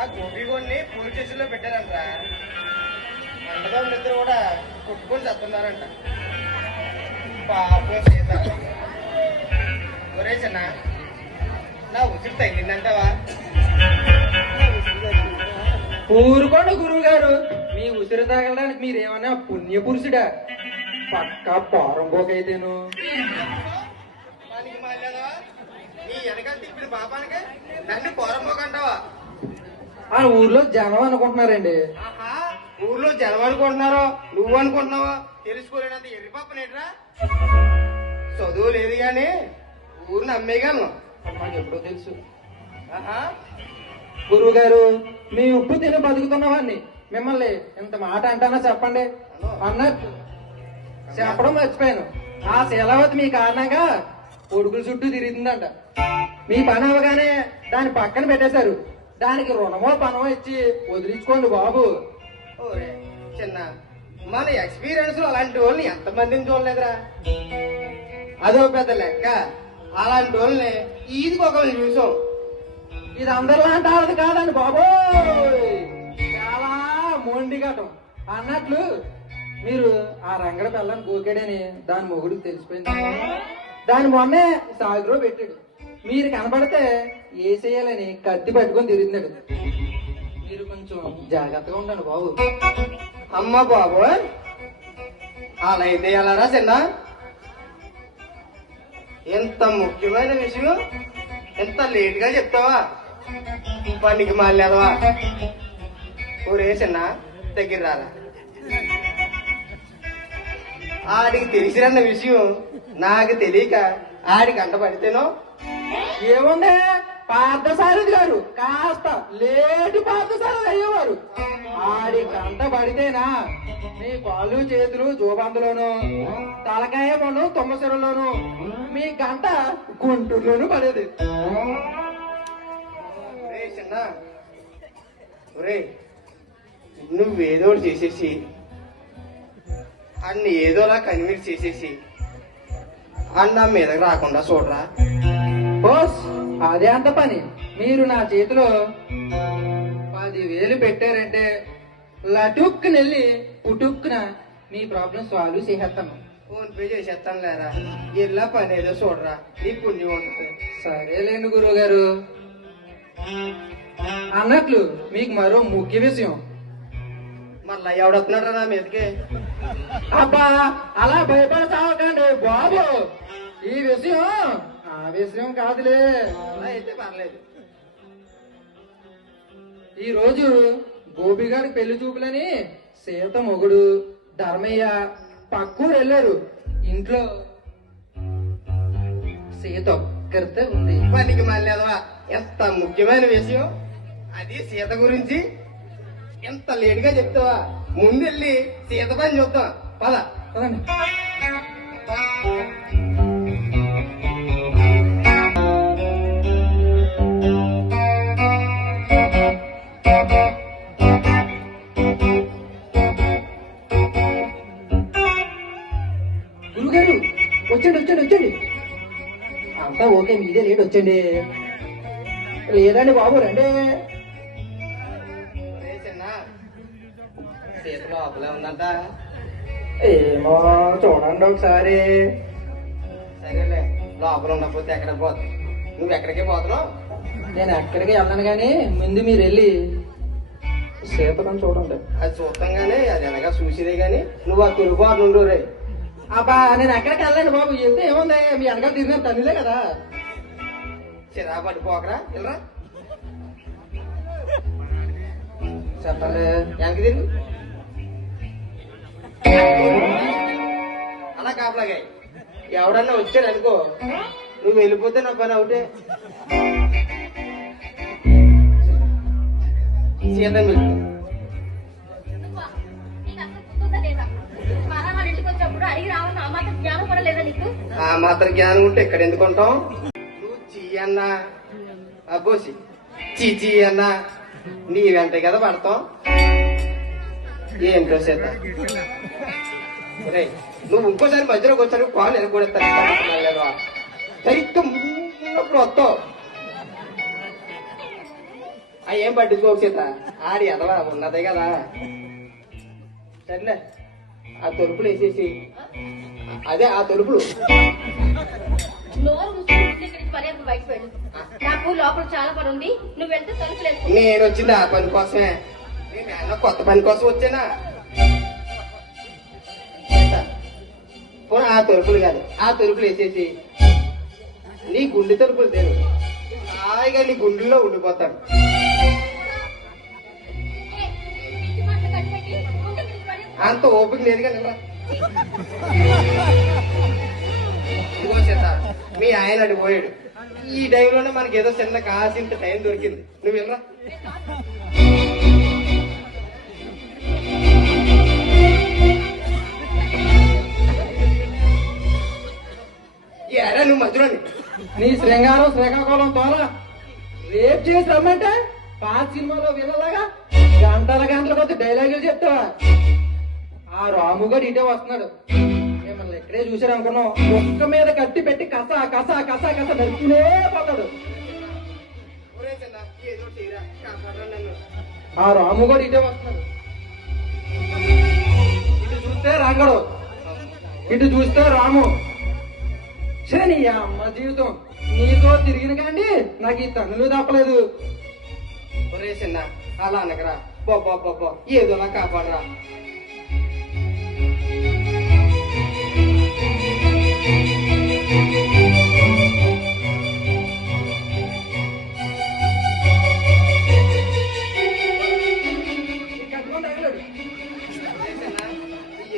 ఆ గోపిగోడిని పోలీస్ స్టేషన్ లో పెట్టారంటరా అన్నదమ్ములు ఇద్దరు కూడా కొట్టుకొని చస్తున్నారంట పాపం సీత ఒరే చిన్న నా ఉసిరి తగ్గిందంటావా ఊరుకోండి గురువు గారు మీ ఉసిరి తాగడానికి మీరేమన్నా పుణ్యపురుషుడా పక్కా పోరంబోకైతేను మనకి మళ్ళా నీ వెనకాల తిప్పిన పాపానికి నన్ను పోరంపోకంటావా ఆ ఊర్లో జనం అనుకుంటున్నారండి. ఆహా ఊర్లో జనం అనుకుంటున్నారో నువ్వు అనుకుంటున్నావా తెలుసుకోలేనంత ఎర్రిపప్పనేట్రా చదువు లేదు గాని ఊరిని అమ్మేయగలను మాకు ఎప్పుడో తెలుసు. ఆహా గురువు గారు మీ ఉప్పు తిని బతుకుతున్నవాడిని మిమ్మల్ని ఇంత మాట అంటానా చెప్పండి అన్నట్టు చెప్పడం మర్చిపోయాను. ఆ శీలావతి మీ కారణంగా కొడుకుల చుట్టూ తిరుగుతుందంట. మీ పని అవగానే దాన్ని పక్కన పెట్టేశారు. దానికి రుణమో పనమో ఇచ్చి వదిలించుకోండి బాబు. ఓరే చిన్న మన ఎక్స్పీరియన్స్ అలాంటి వాళ్ళని ఎంతమందిని చూడలేదురా అదో పెద్ద లెక్క అలాంటి వాళ్ళని ఈదికి ఒకరిని చూసాం. ఇది అందరిలాంటి ఆడది కాదండి బాబు, చాలా మొండిగటం. అన్నట్లు మీరు ఆ రంగడ పిల్లని గోకాడని దాని మొగుడికి తెలిసిపోయింది. దాని మొన్నే సాగులో పెట్టాడు. మీరు కనబడితే ఏసేయాలని కత్తి పట్టుకొని తిరుగుతున్నాడు. మీరు కొంచెం జాగ్రత్తగా ఉండండి బాబు. అమ్మ బాబు అలా అయితే ఎలారా చిన్న ఎంత ముఖ్యమైన విషయం ఎంత లేట్ గా చెప్తావా పనికి మాలేదవా ఊరే చిన్న దగ్గర రారా ఆడికి తెలిసిరన్న విషయం నాకు తెలియక ఆడికి అంట పడితేనో ఏముంది పార్థసారథి గారు కాస్త లేటు పార్థసారథి అయ్యేవారు. ఆడి గంట పడితేనా మీ కాళ్ళు చేతులు జోబందులోను తలకాయ పండు తొమ్మసెరలోను మీ గంట గుంటూరులోను పడేది. ఒరే చిన్న ఒరే నువ్వేదో ఒకటి చేసేసి అన్ని ఏదోలా కన్విన్స్ చేసేసి అన్న మీదకి రాకుండా చూడరా. బోస్ అదే అంత పని. మీరు నా చేతిలో 10,000 పెట్టారంటే లటుక్కున వెళ్ళి పుటుక్కున మీ ప్రాబ్లం సాల్వ్ చేసేస్తాను. ఫోన్ పే చేసేస్తాను లేరా ఇలా పని ఏదో చూడరా నీ పుణ్యం ఉంటుంది. సరేలేండి గురువు గారు. అన్నట్లు మీకు మరో ముఖ్య విషయం. మళ్ళా ఎవడొస్తున్నాడు నా మీదకి అబ్బా అలా భయపడతావకండి బాబు. ఈ విషయం ఆ విషయం కాదులే. అలా అయితే పర్లేదు. ఈ రోజు గోపిగారి పెళ్లి చూపులని సీత మొగుడు ధర్మయ్య పక్కూరు వెళ్ళారు. ఇంట్లో సీత ఒక్కరితే ఉంది. పనికి మళ్ళీ ఎంత ముఖ్యమైన విషయం అది సీత గురించి ఎంత లేట్ గా చెప్తావా ముందెళ్ళి సీత పని చూద్దాం పద కదండి. గురుగారు వచ్చండి వచ్చండి వచ్చండి. అంతా ఓకే మీదే లేట్ వచ్చండి. లేదండి బాబు రండి. చిన్న సీత లోపలే ఉందంట. ఏమో చూడండి ఒకసారి. సరేలే లోపల ఉండకపోతే ఎక్కడ పోతా నువ్వు ఎక్కడికి పోతున్నావు. నేను ఎక్కడికి వెళ్ళను కానీ ముందు మీరు వెళ్ళి సీతను చూడండి. అది చూస్తాం అది ఎలాగా చూసిరే గాని నువ్వు ఆ తిరుగుబాటు నుండు రే. అబ్బా నేను ఎక్కడికి వెళ్ళండి బాబు. వెళ్తే ఏముంది మీ వెనకాల తిరిగిన తల్లిదే కదా. చిరా పడిపోకరా వెళ్ళరా చెప్పండి. వెనక్కి తిరిగి అలా కాపలాగా ఎవడన్నా వచ్చాడు అనుకో, నువ్వు వెళ్ళిపోతే నా పని అవుటే. సీతం వెళ్తా. నువ్వా? నీకు అసలు గుర్తుందా లేదా? మన వాళ్ళ ఇంటికి వచ్చినప్పుడు అడిగి రావాలని ఆ మాత్రం జ్ఞానం కూడా లేదా నీకు? ఆ మాత్రం జ్ఞానం ఉంటే ఇక్కడ ఎందుకు ఉంటాం? నువ్వు చీ అన్నా అబ్బోసి చీ అన్నా నీ వెంటే కదా పడతాం. ఏంటో చేత నువ్వు ఇంకోసారి మధ్యలోకి వచ్చాను కాలు ఎరగొడతాను. సరిగ్గా ఉన్నప్పుడు వస్తావు. ఏం పట్టించుకోక సీత, ఆడి ఎదవా ఉన్నదే కదా. సర్లే ఆ తలుపులు వేసేసి, అదే ఆ తలుపులు నోరు మూసుకుని ఇక్కడి నుంచి పర్యంతం బయటకు వెళ్ళు. నాకు లోపల చాలా పని ఉంది, నువ్వు వెళ్తే తలుపులు వేసుకో. నేను వచ్చింది ఆ పని కోసమే. నేను కొత్త పని కోసం వచ్చానా? పోనీ ఆ తలుపులు కాదు, ఆ తలుపులు వేసేసి నీ గుండె తలుపులు తెలు, హాయిగా నీ గుండెల్లో ఉండిపోతాడు. పిచ్చి మాటలు కట్టిపెట్టి ముందుకు ఇక్కడి నుంచి పర్యంతం అంత ఓపిక లేదు కానీ మీ ఆయన అడి పోయాడు. ఈ టైంలోనే మనకి ఏదో చిన్న కాసింత టైం దొరికింది. నువ్వు వెళ్ళరా. ఎరా నువ్వు మధ్యలో నీ శృంగారం శ్రీకాకుళం తోల రేపు చేసి రమ్మంటే పాత సినిమాలో వినలాగా గంటల గంటల కొద్ది డైలాగులు చెప్తావా? ఆ రాము గారు ఇటే వస్తున్నాడు. మిమ్మల్ని ఇక్కడే చూసారు అనుకున్నాం. ఒక్క మీద కత్తి పెట్టి కస కస కస కస నరుకునే పోతాడు. ఆ రాము గారు ఇటే వస్తున్నాడు. ఇటు చూస్తే రంగడు, ఇటు చూస్తే రాము. శని అమ్మ జీవితం నీతో తిరిగిన కానీ నాకు ఈ తన్నులు తప్పలేదు. చిన్న అలా అనకరా బాబా, ఏదోలా కాపాడరా.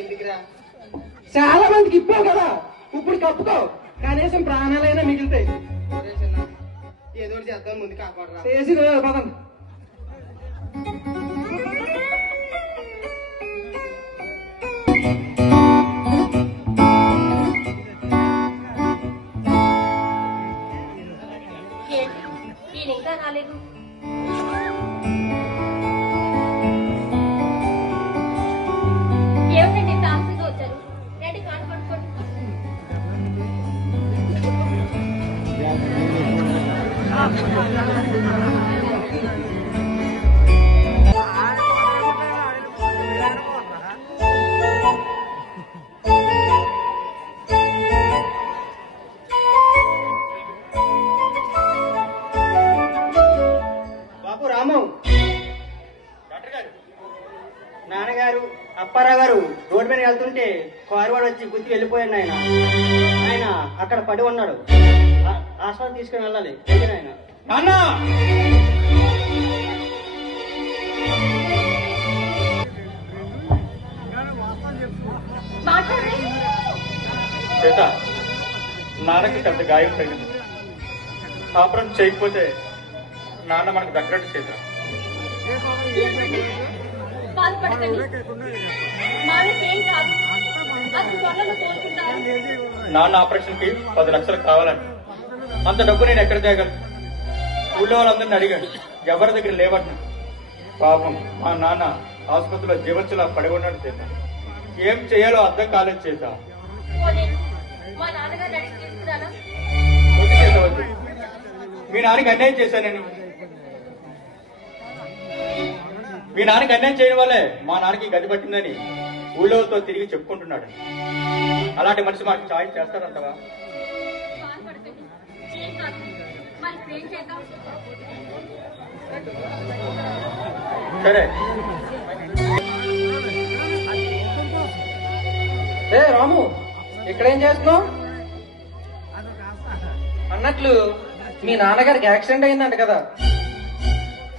ఎందుకురా? చాలా మందికి ఇప్పావు కదా, ఇప్పుడు కప్పుకో, కనీసం ప్రాణాలైనా మిగులుతాయి. ఏదో చేద్దాం, ముందు కాపాడరా. చేసి పదండి. ఈయన ఇంకా రాలేదు. ఏమిటండి తామసిగా వచ్చారు? రండి కాళ్ళు పట్టుకోండి. బాబు రాము, డాక్టర్ గారు, నాన్నగారు అప్పారావు గారు రోడ్డు మీద వెళ్తుంటే కారు వాడు వచ్చి గుర్తు వెళ్ళిపోయాడు. ఆయన అక్కడ పడి ఉన్నాడు. హాస్పిటల్ తీసుకుని వెళ్ళాలి. ఆయన నాన్న మాట్లాడండి. సీత, నాన్నకి పెద్ద గాయం తగ్గింది. ఆపరేషన్ చేయకపోతే నాన్న మనకు దగ్గరట్టు సీత. బాధపడకండి, మానకి ఏం కాదు. అసలు త్వరలో కోరుకుంటారు. నాన్న ఆపరేషన్ కి 10 లక్షలు కావాలండి. అంత డబ్బు నేను ఎక్కడ తేగలను? ఊళ్ళో వాళ్ళందరినీ అడిగాను, ఎవరి దగ్గర లేవట్టు. పాపం మా నాన్న ఆసుపత్రిలో జీవచ్చులా పడి ఉన్నాడు చేత. ఏం చేయాలో అర్థం కాలేదు చేత. పోనీ, మా నాన్నగారిని అడిగి తీసుకురానా? వద్దు చేత, వద్దు. మీ నాన్నకి అన్యాయం చేశాను నేను. మీ నాన్నకి అన్యాయం చేయడం వల్లే మా నాన్నకి గది పట్టిందని ఊళ్ళోతో తిరిగి చెప్పుకుంటున్నాడు. అలాంటి మనిషి మాకు సాయం చేస్తాడంటవా? బాధపడకండి, ఏం కాదు. మరి ఇప్పుడు ఏం చేద్దాం? సరే, ఏ రాము, ఇక్కడేం చేస్తున్నావు? అన్నట్లు మీ నాన్నగారికి యాక్సిడెంట్ అయిందంట కదా.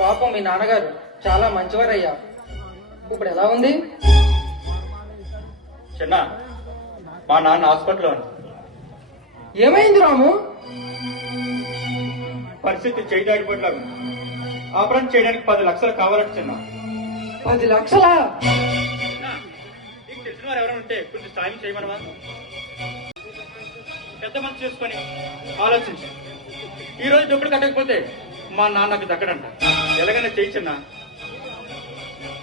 పాపం మీ నాన్నగారు చాలా మంచివారయ్యా. ఇప్పుడు ఎలా ఉంది? చిన్న మా నాన్న హాస్పిటల్లో ఉంది. ఏమైంది రాము? పరిస్థితి చేయి దాడిపోయేలాగా ఉంది. ఆపరేషన్ చేయడానికి 10 లక్షలు కావాలంటే చిన్న. 10 లక్షలా? నీకు తెలిసిన వారు ఎవరైనా ఉంటే కొంచెం సాయం చేయమనవా? పెద్ద మనసు చేసుకొని ఆలోచించి ఈ రోజు డబ్బులు కట్టకపోతే మా నాన్నకు దక్కడంట. ఎలాగైనా చేయి చిన్న.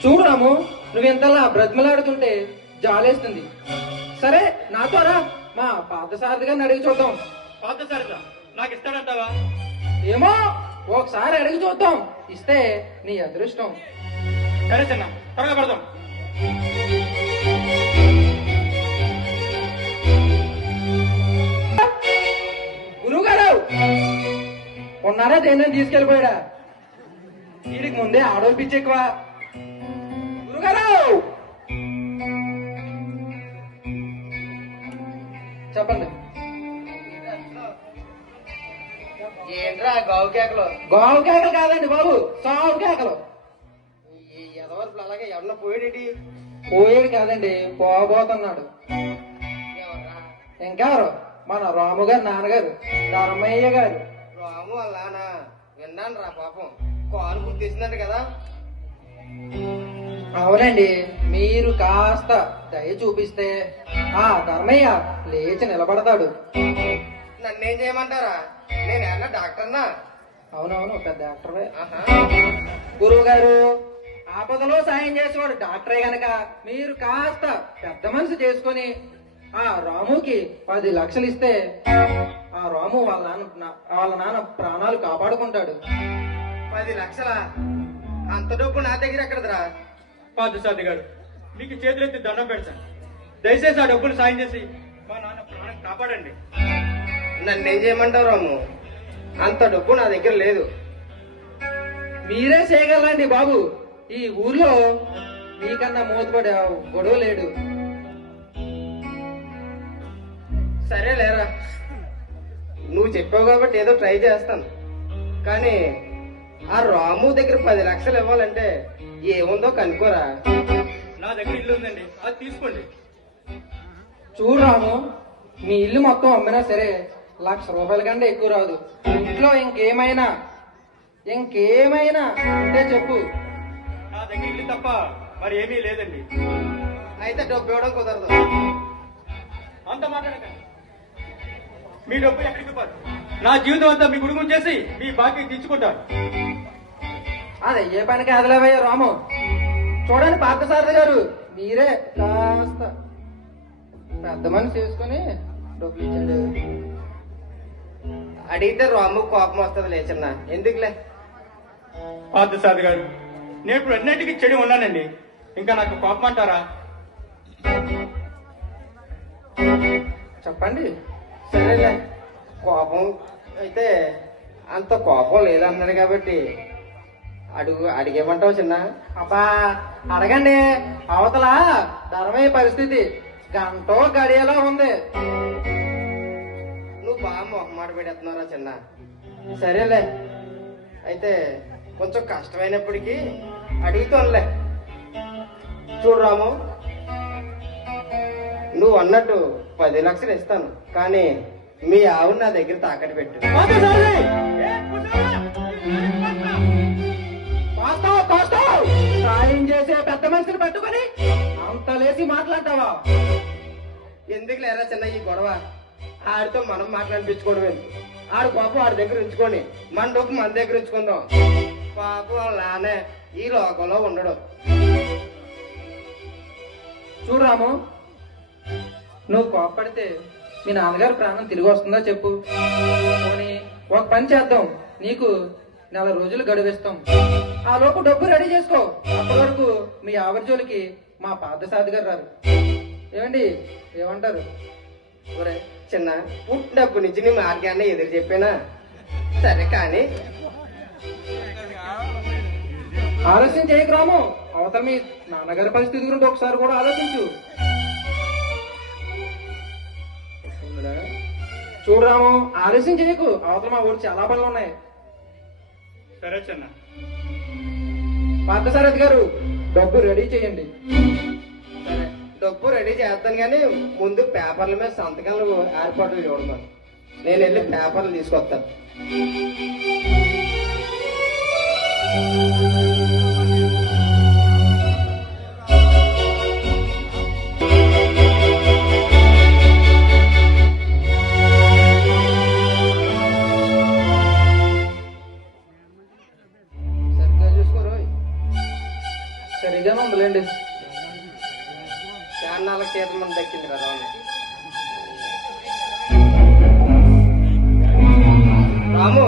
చూడు రాము, నువ్వు ఎంతలా బ్రతిమలాడుతుంటే జాలేస్తుంది. సరే నాతో రా, మా పాత సారథి గారిని అడిగి చూద్దాం. పాత సరిదా నాకు ఇస్తాడంటావా? ఏమో, ఒకసారి అడిగి చూద్దాం. ఇస్తే నీ అదృష్టం. సరే చిన్న, త్వరగా పడదాం. గురువుగారు ఉన్నారా? దేని తీసుకెళ్ళిపోయాడా? వీడికి ముందే ఆడోళ్ళు పిచ్చి ఎక్కువ. గురుగారు చెప్పండి. ఏంట్రా గావు కేకలు? గోవు కేకలు కాదండి బాబు, సావు కేకలు. ఈ ఎదవరుపులు అలాగే ఎవరన్నా పోయేటి? పోయేది కాదండి, పోబోతున్నాడు. ఎవర్రా? ఇంకెవరు? మన రాము గారు నాన్నగారు, ధర్మయ్య గారు. రాము వాళ్ళ నాన్న విన్నాను రా పాపం. కాలు గుర్తిస్తుందంట కదా. అవునండి, మీరు కాస్త దయ చూపిస్తే ఆ ధర్మయ్య లేచి నిలబడతాడు. నన్నేం చేయమంటారా? నేను ఏమన్నా డాక్టర్నా? అవునవును, పెద్ద డాక్టరే. ఆహా. గురువు గారు, ఆపదలో సాయం చేసేవాడు డాక్టరే గనక మీరు కాస్త పెద్ద మనసు చేసుకొని ఆ రాముకి 10 లక్షలు ఇస్తే ఆ రాము వాళ్ళ నాన్న ప్రాణాలు కాపాడుకుంటాడు. 10 లక్షలా? అంత డబ్బు నా దగ్గర ఎక్కడదరా? పార్థసారథి గారు, మీకు చేతులెత్తి దండం పెడతాను. దయచేసి ఆ డబ్బులు సాయం చేసి మా నాన్న ప్రాణం కాపాడండి. నన్నేం చేయమంటావు రాము? అంత డబ్బు నా దగ్గర లేదు. మీరే చేయగలరండి బాబు. ఈ ఊర్లో మీకన్నా మోతుపడే గొడవ లేడు. సరే లేరా, నువ్వు చెప్పావు కాబట్టి ఏదో ట్రై చేస్తాను. కానీ ఆ రాము దగ్గర 10 లక్షలు ఇవ్వాలంటే ఏముందో కనుక్కోరా. నా దగ్గర ఇల్లు ఉందండి, అది తీసుకోండి. చూడు రాము, మీ ఇల్లు మొత్తం అమ్మినా సరే 1,00,000 రూపాయల కంటే ఎక్కువ రాదు. ఇంట్లో ఇంకేమైనా ఉంటే చెప్పు. నా దగ్గర ఇల్లు తప్ప మరి ఏమీ లేదండి. అయితే డబ్బు ఇవ్వడం కుదరదు. అంత మాట్లాడకండి. మీ డబ్బు ఎక్కడికి పోదు. నా జీవితం అంతా మీ గుడుగు చేసి మీ బాకీ తీర్చుకుంటాను. అది ఏ పని కాదులేవయ్య రాము. చూడండి పార్థసారథి గారు, మీరే కాస్త పెద్ద మనసు చేసుకుని డబ్బులు ఇచ్చండి. అడిగితే రాము కోపం వస్తుంది లేచన్న. ఎందుకులే? పార్థసారథి గారు, నేను ఇప్పుడు అన్నింటికి చెడి ఉన్నానండి. ఇంకా నాకు కోపం అంటారా? చెప్పండి. సరేలే, కోపం అయితే అంత కోపం లేదన్నాడు కాబట్టి అడిగేమంటావు చిన్న? అబ్బా అడగండి. అవతల ధర్మయ్య పరిస్థితి గంటో గడియలో ఉంది. నువ్వు బాగా మొహమాట పెడుతున్నారా చిన్న? సరేలే, అయితే కొంచెం కష్టమైనప్పటికీ అడుగుతానులే. చూడు రాము, నువ్వు అన్నట్టు 10 లక్షలు ఇస్తాను, కానీ మీ ఆవు నా దగ్గర తాకట్టు పెట్టు. సాయం చేసే పెద్ద మనిషిని పట్టుకొని అంత లేసి మాట్లాడతావా? ఎందుకు లేరా చిన్న ఈ గొడవ? ఆడితో మనం మాట్లాడిపించుకోవడం ఎందుకు? ఆడు పాపం ఆడి దగ్గర ఉంచుకొని మన డబ్బు మన దగ్గర ఉంచుకుందాం. పాపం వాళ్ళ నాన్నే ఈ లోకంలో ఉండడు. చూడరాము, నువ్వు కోపడితే మీ నాన్నగారు ప్రాణం తిరిగి వస్తుందా చెప్పు. పోనీ ఒక పని చేద్దాం, నీకు 4 రోజులు గడువిస్తాం. ఆ లోపు డబ్బు రెడీ చేసుకో. అప్పటి వరకు మీ ఆవర్జోలికి మా పార్థసారథి గారు రారు. ఏమండి, ఏమంటారు? ఒరే చిన్న, పుట్టినప్పటి నుంచి నీ మార్గాన్ని ఎదురు చెప్పానా? సరే కానీ ఆలస్యం చేయకు రాము. అవతల మీ నాన్నగారి పరిస్థితి గురించి ఒకసారి కూడా ఆలోచించు. చూడు రాము, ఆలస్యం చేయకు. అవతల మా ఊరు చాలా పనులు ఉన్నాయి. సరే చిన్న. పార్థసారథి గారు డబ్బు రెడీ చేయండి. సరే, డబ్బు రెడీ చేస్తాను కానీ ముందు పేపర్ల మీద సంతకాలు ఏర్పాట్లు చూడతాను. నేను వెళ్ళి పేపర్లు తీసుకొస్తాను. సరిగ్గా చూసుకోరు, సరిగానే ఉందిలేండి. చాన్నాళ్ళకి చేత మంది దక్కింది కదా రాము.